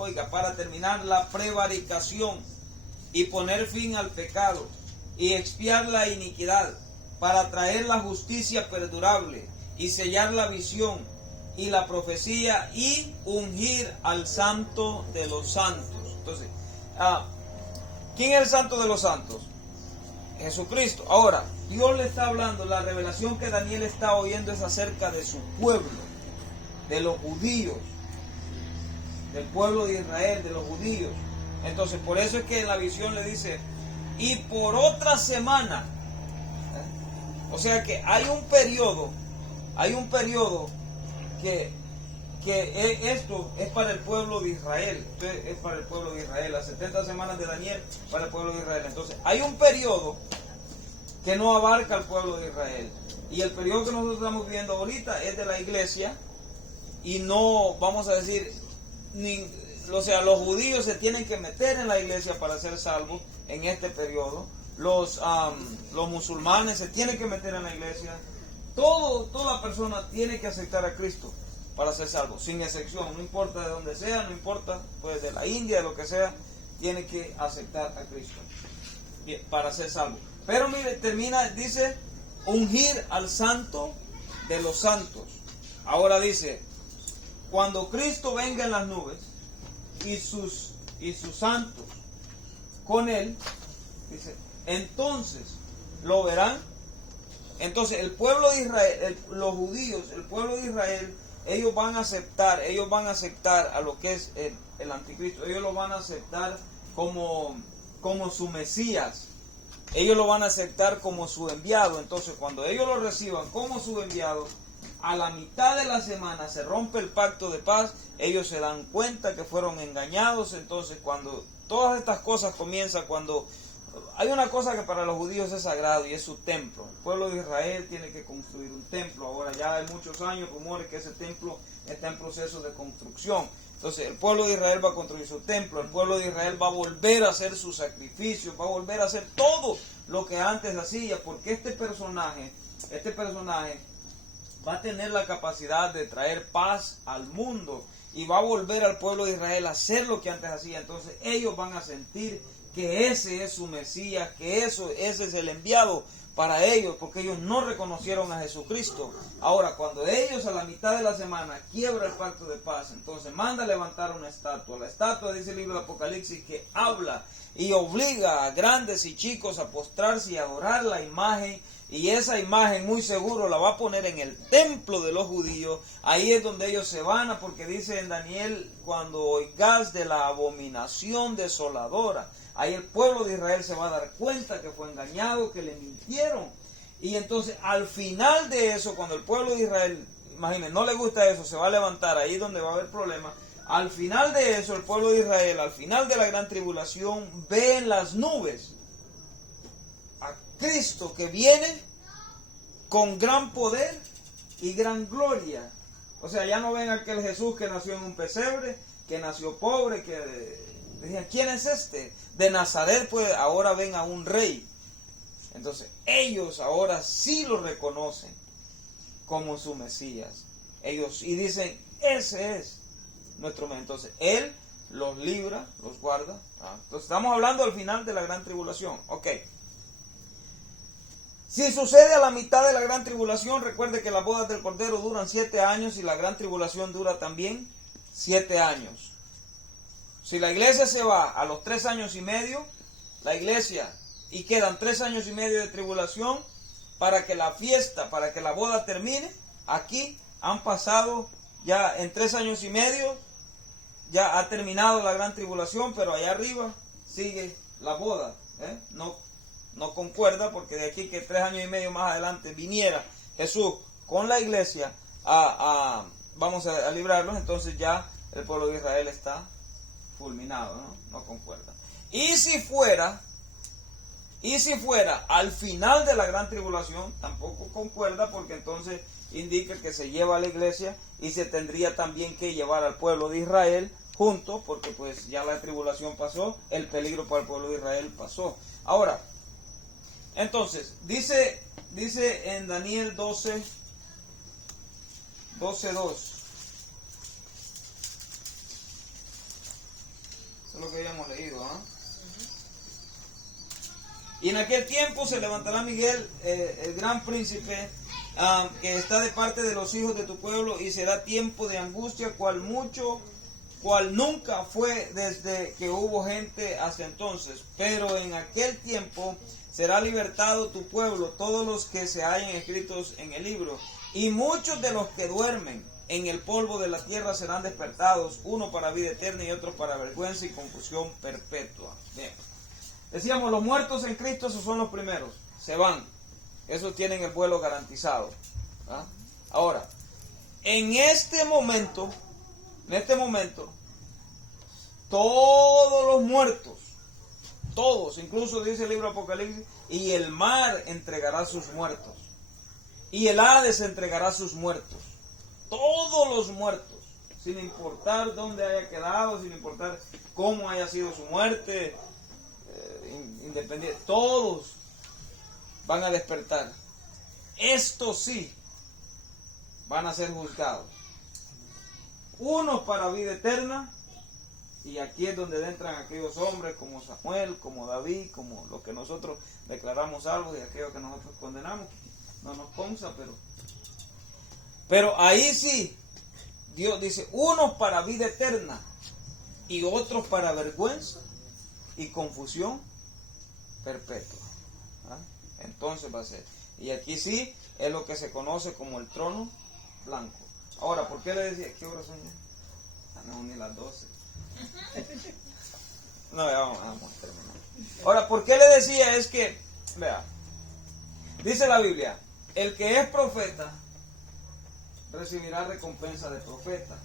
la prevaricación y poner fin al pecado y expiar la iniquidad, para traer la justicia perdurable y sellar la visión y la profecía y ungir al santo de los santos. Entonces, ¿quién es el santo de los santos? Jesucristo. Ahora, Dios le está hablando, la revelación que Daniel está oyendo es acerca de su pueblo, de los judíos, del pueblo de Israel, de los judíos. Entonces, por eso es que en la visión le dice, y por otra semana, o sea que hay un periodo que esto es para el pueblo de Israel, es para el pueblo de Israel, las 70 semanas de Daniel para el pueblo de Israel. Entonces, hay un periodo que no abarca al pueblo de Israel, Y el periodo que nosotros estamos viviendo ahorita es de la iglesia, y no, vamos a decir, o sea, los judíos se tienen que meter en la iglesia para ser salvos en este periodo. Los musulmanes se tienen que meter en la iglesia. Toda persona tiene que aceptar a Cristo para ser salvo, sin excepción, no importa de dónde sea, no importa, pues de la India, de lo que sea, tiene que aceptar a Cristo para ser salvo. Pero mire, termina, dice, ungir al santo de los santos. Ahora dice, cuando Cristo venga en las nubes y sus santos con él, dice, entonces lo verán. Entonces el pueblo de Israel, los judíos, el pueblo de Israel, ellos van a aceptar a lo que es el anticristo. Ellos lo van a aceptar como su Mesías. Ellos lo van a aceptar como su enviado. Entonces cuando ellos lo reciban como su enviado, a la mitad de la semana se rompe el pacto de paz. Ellos se dan cuenta que fueron engañados. Entonces cuando todas estas cosas comienzan, cuando hay una cosa que para los judíos es sagrado y es su templo. El pueblo de Israel tiene que construir un templo. Ahora ya hay muchos años rumores que ese templo está en proceso de construcción. Entonces el pueblo de Israel va a construir su templo. El pueblo de Israel va a volver a hacer sus sacrificios, va a volver a hacer todo lo que antes hacía, porque este personaje va a tener la capacidad de traer paz al mundo y va a volver al pueblo de Israel a hacer lo que antes hacía. Entonces ellos van a sentir que ese es su Mesías, que ese es el enviado para ellos, porque ellos no reconocieron a Jesucristo. Ahora, cuando ellos a la mitad de la semana quiebra el pacto de paz, entonces manda a levantar una estatua. La estatua, dice el libro de Apocalipsis, que habla y obliga a grandes y chicos a postrarse y adorar la imagen. Y esa imagen muy seguro la va a poner en el templo de los judíos. Ahí es donde ellos se van, porque dice en Daniel, cuando oigas de la abominación desoladora, ahí el pueblo de Israel se va a dar cuenta que fue engañado, que le mintieron. Y entonces al final de eso, cuando el pueblo de Israel, imagínense, no le gusta eso, se va a levantar, ahí donde va a haber problemas. Al final de eso, el pueblo de Israel, al final de la gran tribulación, ve en las nubes a Cristo que viene con gran poder y gran gloria. O sea, ya no ven a aquel Jesús que nació en un pesebre, que nació pobre, que decían, ¿quién es este? De Nazaret, pues ahora ven a un rey. Entonces, ellos ahora sí lo reconocen como su Mesías. Ellos, y dicen, ese es nuestro Mesías. Entonces, Él los libra, los guarda. Entonces, estamos hablando al final de la gran tribulación. Ok. Si sucede a la mitad de la gran tribulación, recuerde que las bodas del Cordero duran 7 años y la gran tribulación dura también 7 años. Si la iglesia se va a los 3 años y medio, la iglesia, y quedan 3 años y medio de tribulación para que la fiesta, para que la boda termine, aquí han pasado ya en 3 años y medio, ya ha terminado la gran tribulación, pero allá arriba sigue la boda. No concuerda, porque de aquí que 3 años y medio más adelante viniera Jesús con la iglesia vamos a librarlos, entonces ya el pueblo de Israel está fulminado, no concuerda. Y si fuera al final de la gran tribulación, tampoco concuerda, porque entonces indica que se lleva a la iglesia y se tendría también que llevar al pueblo de Israel junto, porque pues ya la tribulación pasó, el peligro para el pueblo de Israel pasó. Ahora, entonces, dice en Daniel 12:2. Eso es lo que habíamos leído, Y en aquel tiempo se levantará Miguel, el gran príncipe, que está de parte de los hijos de tu pueblo, y será tiempo de angustia, cual nunca fue desde que hubo gente hasta entonces. Pero en aquel tiempo será libertado tu pueblo, todos los que se hallen escritos en el libro. Y muchos de los que duermen en el polvo de la tierra serán despertados, uno para vida eterna y otro para vergüenza y confusión perpetua. Bien. Decíamos, los muertos en Cristo, esos son los primeros, se van. Esos tienen el vuelo garantizado. Ahora, en este momento, todos los muertos, todos, incluso dice el libro de Apocalipsis, y el mar entregará sus muertos. y el Hades entregará a sus muertos. Todos los muertos, sin importar dónde haya quedado, sin importar cómo haya sido su muerte, independiente, todos van a despertar. Estos sí van a ser juzgados. Unos para vida eterna, y aquí es donde entran aquellos hombres como Samuel, como David, como los que nosotros declaramos salvos y aquellos que nosotros condenamos. No nos consta, pero ahí sí, Dios dice, unos para vida eterna y otros para vergüenza y confusión perpetua. ¿Ah? Entonces va a ser. Y aquí sí es lo que se conoce como el trono blanco. Ahora, ¿por qué le decía? ¿Qué horas son ya? No, ni las 12. No, ya vamos a terminar. Ahora, ¿por qué le decía? Es que, vea, dice la Biblia, el que es profeta recibirá recompensa de profeta.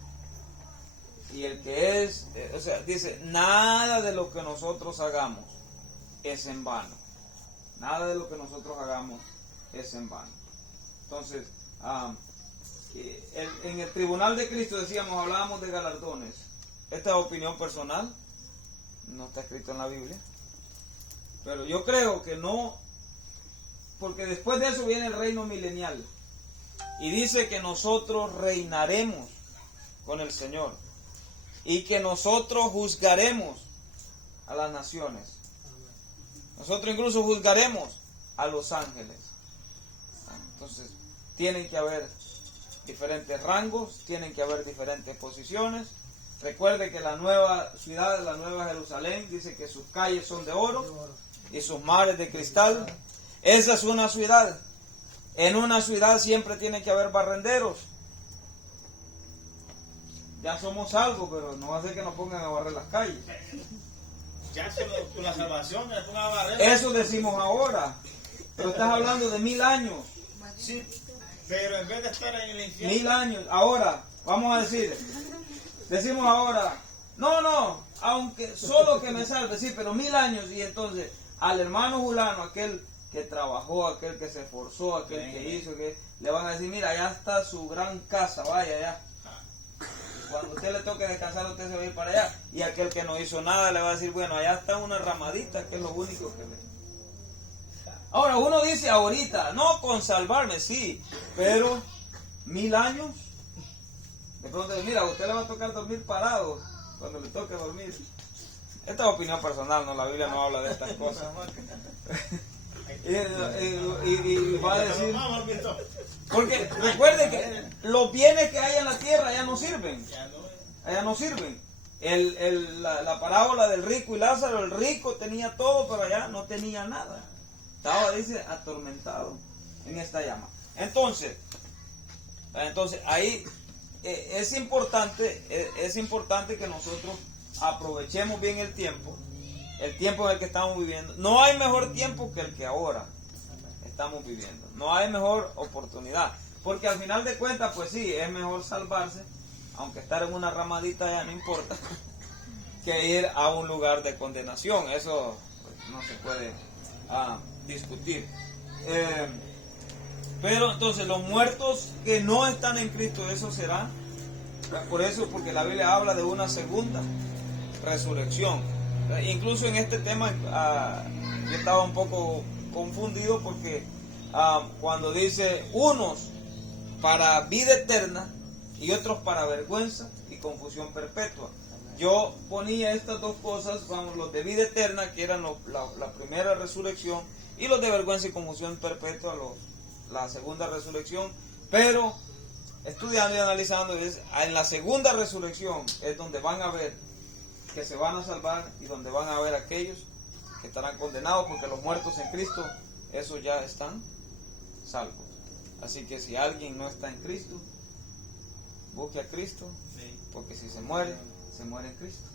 Y el que es, o sea, dice, nada de lo que nosotros hagamos es en vano. Nada de lo que nosotros hagamos es en vano. Entonces, en el tribunal de Cristo decíamos, hablábamos de galardones. Esta es opinión personal, no está escrito en la Biblia. Pero yo creo que no, porque después de eso viene el reino milenial. Y dice que nosotros reinaremos con el Señor. Y que nosotros juzgaremos a las naciones. Nosotros incluso juzgaremos a los ángeles. Entonces, tienen que haber diferentes rangos, tienen que haber diferentes posiciones. Recuerde que la nueva ciudad, la nueva Jerusalén, dice que sus calles son de oro y sus mares de cristal. Esa es una ciudad. En una ciudad siempre tiene que haber barrenderos. Ya somos salvos, pero no va a ser que nos pongan a barrer las calles. Ya con la salvación, ya pongan a barrer. Eso decimos ahora. Pero estás hablando de 1000 años. Sí, pero en vez de estar en el infierno. 1000 años. Ahora, vamos a decimos ahora, no, aunque solo que me salve, sí, pero 1000 años. Y entonces, al hermano fulano, aquel que trabajó, aquel que se esforzó, aquel que hizo, que le van a decir, mira, allá está su gran casa, vaya allá. Cuando usted le toque descansar, usted se va a ir para allá. Y aquel que no hizo nada le va a decir, bueno, allá está una ramadita, que es lo único que ve. Ahora, uno dice ahorita, no, con salvarme, sí, pero 1000 años. De pronto, mira, a usted le va a tocar dormir parado cuando le toque dormir. Esta es opinión personal, no, la Biblia no habla de estas cosas. Y va a decir, porque recuerde que los bienes que hay en la tierra ya no sirven. Allá no sirven. La parábola del rico y Lázaro, el rico tenía todo, pero allá no tenía nada. Estaba, dice, atormentado en esta llama. Entonces ahí es importante que nosotros aprovechemos bien el tiempo en el que estamos viviendo. No hay mejor tiempo que el que ahora estamos viviendo. No hay mejor oportunidad. Porque al final de cuentas, pues sí, es mejor salvarse, aunque estar en una ramadita ya no importa, que ir a un lugar de condenación. Eso pues, no se puede discutir. Pero entonces los muertos que no están en Cristo, eso será. Por eso, porque la Biblia habla de una segunda resurrección. Incluso en este tema yo estaba un poco confundido porque cuando dice unos para vida eterna y otros para vergüenza y confusión perpetua. Yo ponía estas dos cosas, los de vida eterna, que eran la primera resurrección, y los de vergüenza y confusión perpetua, la segunda resurrección. Pero estudiando y analizando, en la segunda resurrección es donde van a ver que se van a salvar y donde van a ver aquellos que estarán condenados, porque los muertos en Cristo, esos ya están salvos. Así que si alguien no está en Cristo, busque a Cristo, porque si se muere en Cristo.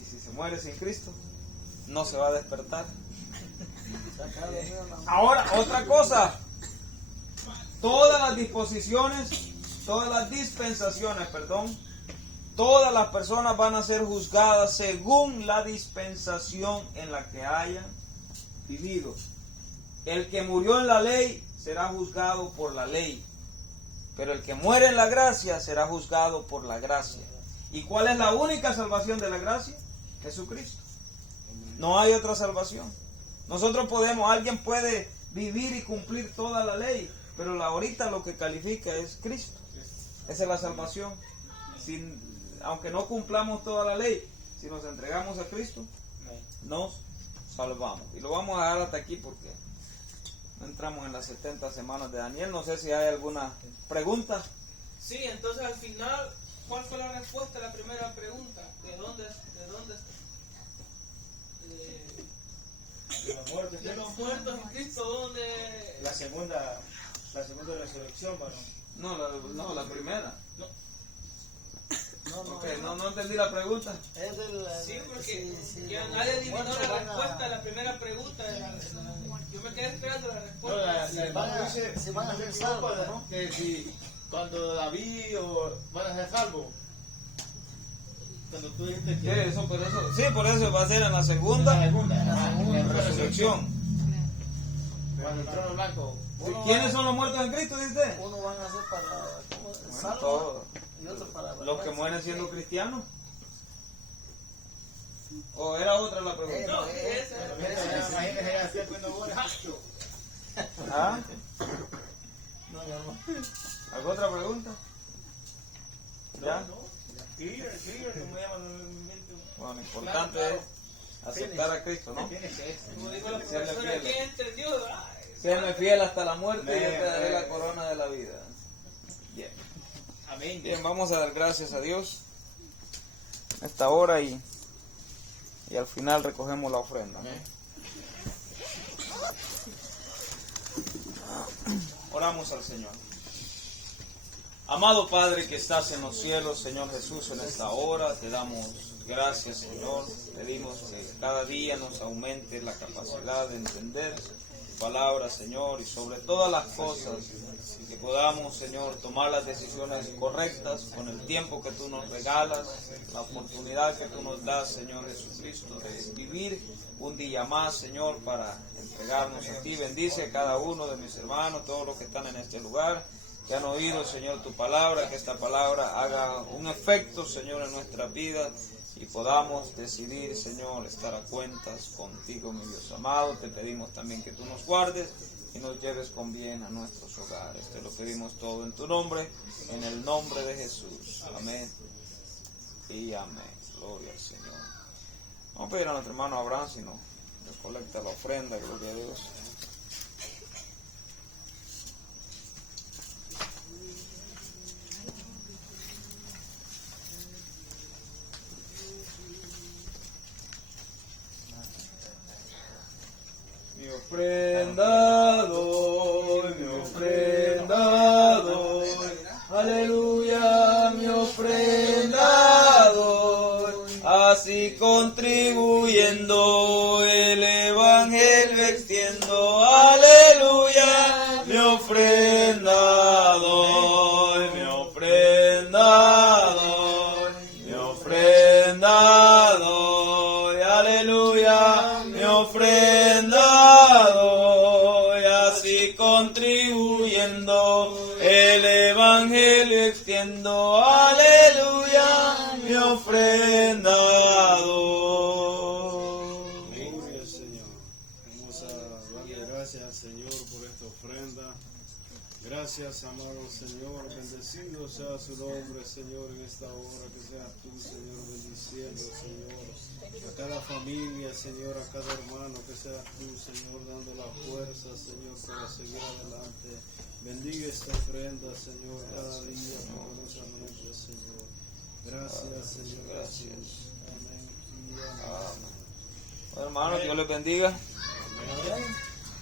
Y si se muere sin Cristo, no se va a despertar. Ahora, otra cosa, todas las dispensaciones, todas las personas van a ser juzgadas según la dispensación en la que hayan vivido. El que murió en la ley será juzgado por la ley, pero el que muere en la gracia será juzgado por la gracia. ¿Y cuál es la única salvación de la gracia? Jesucristo. No hay otra salvación. Nosotros podemos, alguien puede vivir y cumplir toda la ley, pero ahorita lo que califica es Cristo. Esa es la salvación. Aunque no cumplamos toda la ley, si nos entregamos a Cristo, nos salvamos. Y lo vamos a dejar hasta aquí porque no entramos en las 70 semanas de Daniel. No sé si hay alguna pregunta. Sí, entonces al final, ¿cuál fue la respuesta a la primera pregunta? ¿De dónde de los muertos en Cristo? ¿Dónde? La segunda resurrección, varón. No, la primera. No, Ok, no entendí la pregunta. Es del, Sí, porque sí, ya los nadie adivinó muertos la van a- respuesta a la primera pregunta. Yo me quedé esperando la No, respuesta. la hermana dice, se van a hacer no, salvos, ¿no? que si cuando David van a ser salvos. Cuando tú dijiste Sí, que eso, por eso va a ser en la segunda resurrección. cuando el trono blanco. ¿Quiénes son los muertos en Cristo, dice? Uno van a ser para Bueno, salvo todos. y otro para Los que mueren siendo cristianos. ¿O era otra la pregunta? No, esa Imagínese ya hacer cuando muere. ¿Ah? No. ¿Alguna otra pregunta? ¿Ya? Clear, como llaman. Bueno, lo importante es aceptar a Cristo, ¿no? como dijo la Serle profesora, fiel. ¿quién entendió? Séme fiel hasta la muerte y yo te daré la corona de la vida. Bien. Amén. Bien, vamos a dar gracias a Dios a esta hora y al final recogemos la ofrenda, ¿no? Oramos al Señor. Amado Padre que estás en los cielos, Señor Jesús, en esta hora te damos gracias, Señor. Pedimos que cada día nos aumente la capacidad de entender tu palabra, Señor, y sobre todas las cosas que podamos, Señor, tomar las decisiones correctas con el tiempo que tú nos regalas, la oportunidad que tú nos das, Señor Jesucristo, de vivir un día más, Señor, para entregarnos a ti. Bendice a cada uno de mis hermanos, todos los que están en este lugar, que han oído, Señor, tu palabra, que esta palabra haga un efecto, Señor, en nuestra vida y podamos decidir, Señor, estar a cuentas contigo, mi Dios amado. Te pedimos también que tú nos guardes y nos lleves con bien a nuestros hogares. Te lo pedimos todo en tu nombre, en el nombre de Jesús. Amén y amén. Gloria al Señor. Vamos a pedir a nuestro hermano Abraham si nos recolecta la ofrenda. Gloria a Dios. Mi ofrenda doy, aleluya, mi ofrenda doy, así contribuyendo el evangelio extiendo, aleluya, mi ofrenda doy, mi ofrenda doy, mi ofrenda doy, aleluya, mi ofrenda doy, así contribuyendo el evangelio extiendo, aleluya, mi ofrenda doy. Gloria al Señor. Vamos a darle gracias al Señor por esta ofrenda. Gracias, amado Señor. Bendecido sea su nombre, Señor, en esta hora. Que seas tú, Señor, bendiciendo, Señor, a cada familia, Señor, a cada hermano. Que seas tú, Señor, dando la fuerza, Señor, para seguir adelante. Bendiga esta ofrenda, Señor, cada día, poderosamente, Señor. Gracias, Señor. Gracias. Amén y amén. Bueno, hermanos, Dios les bendiga.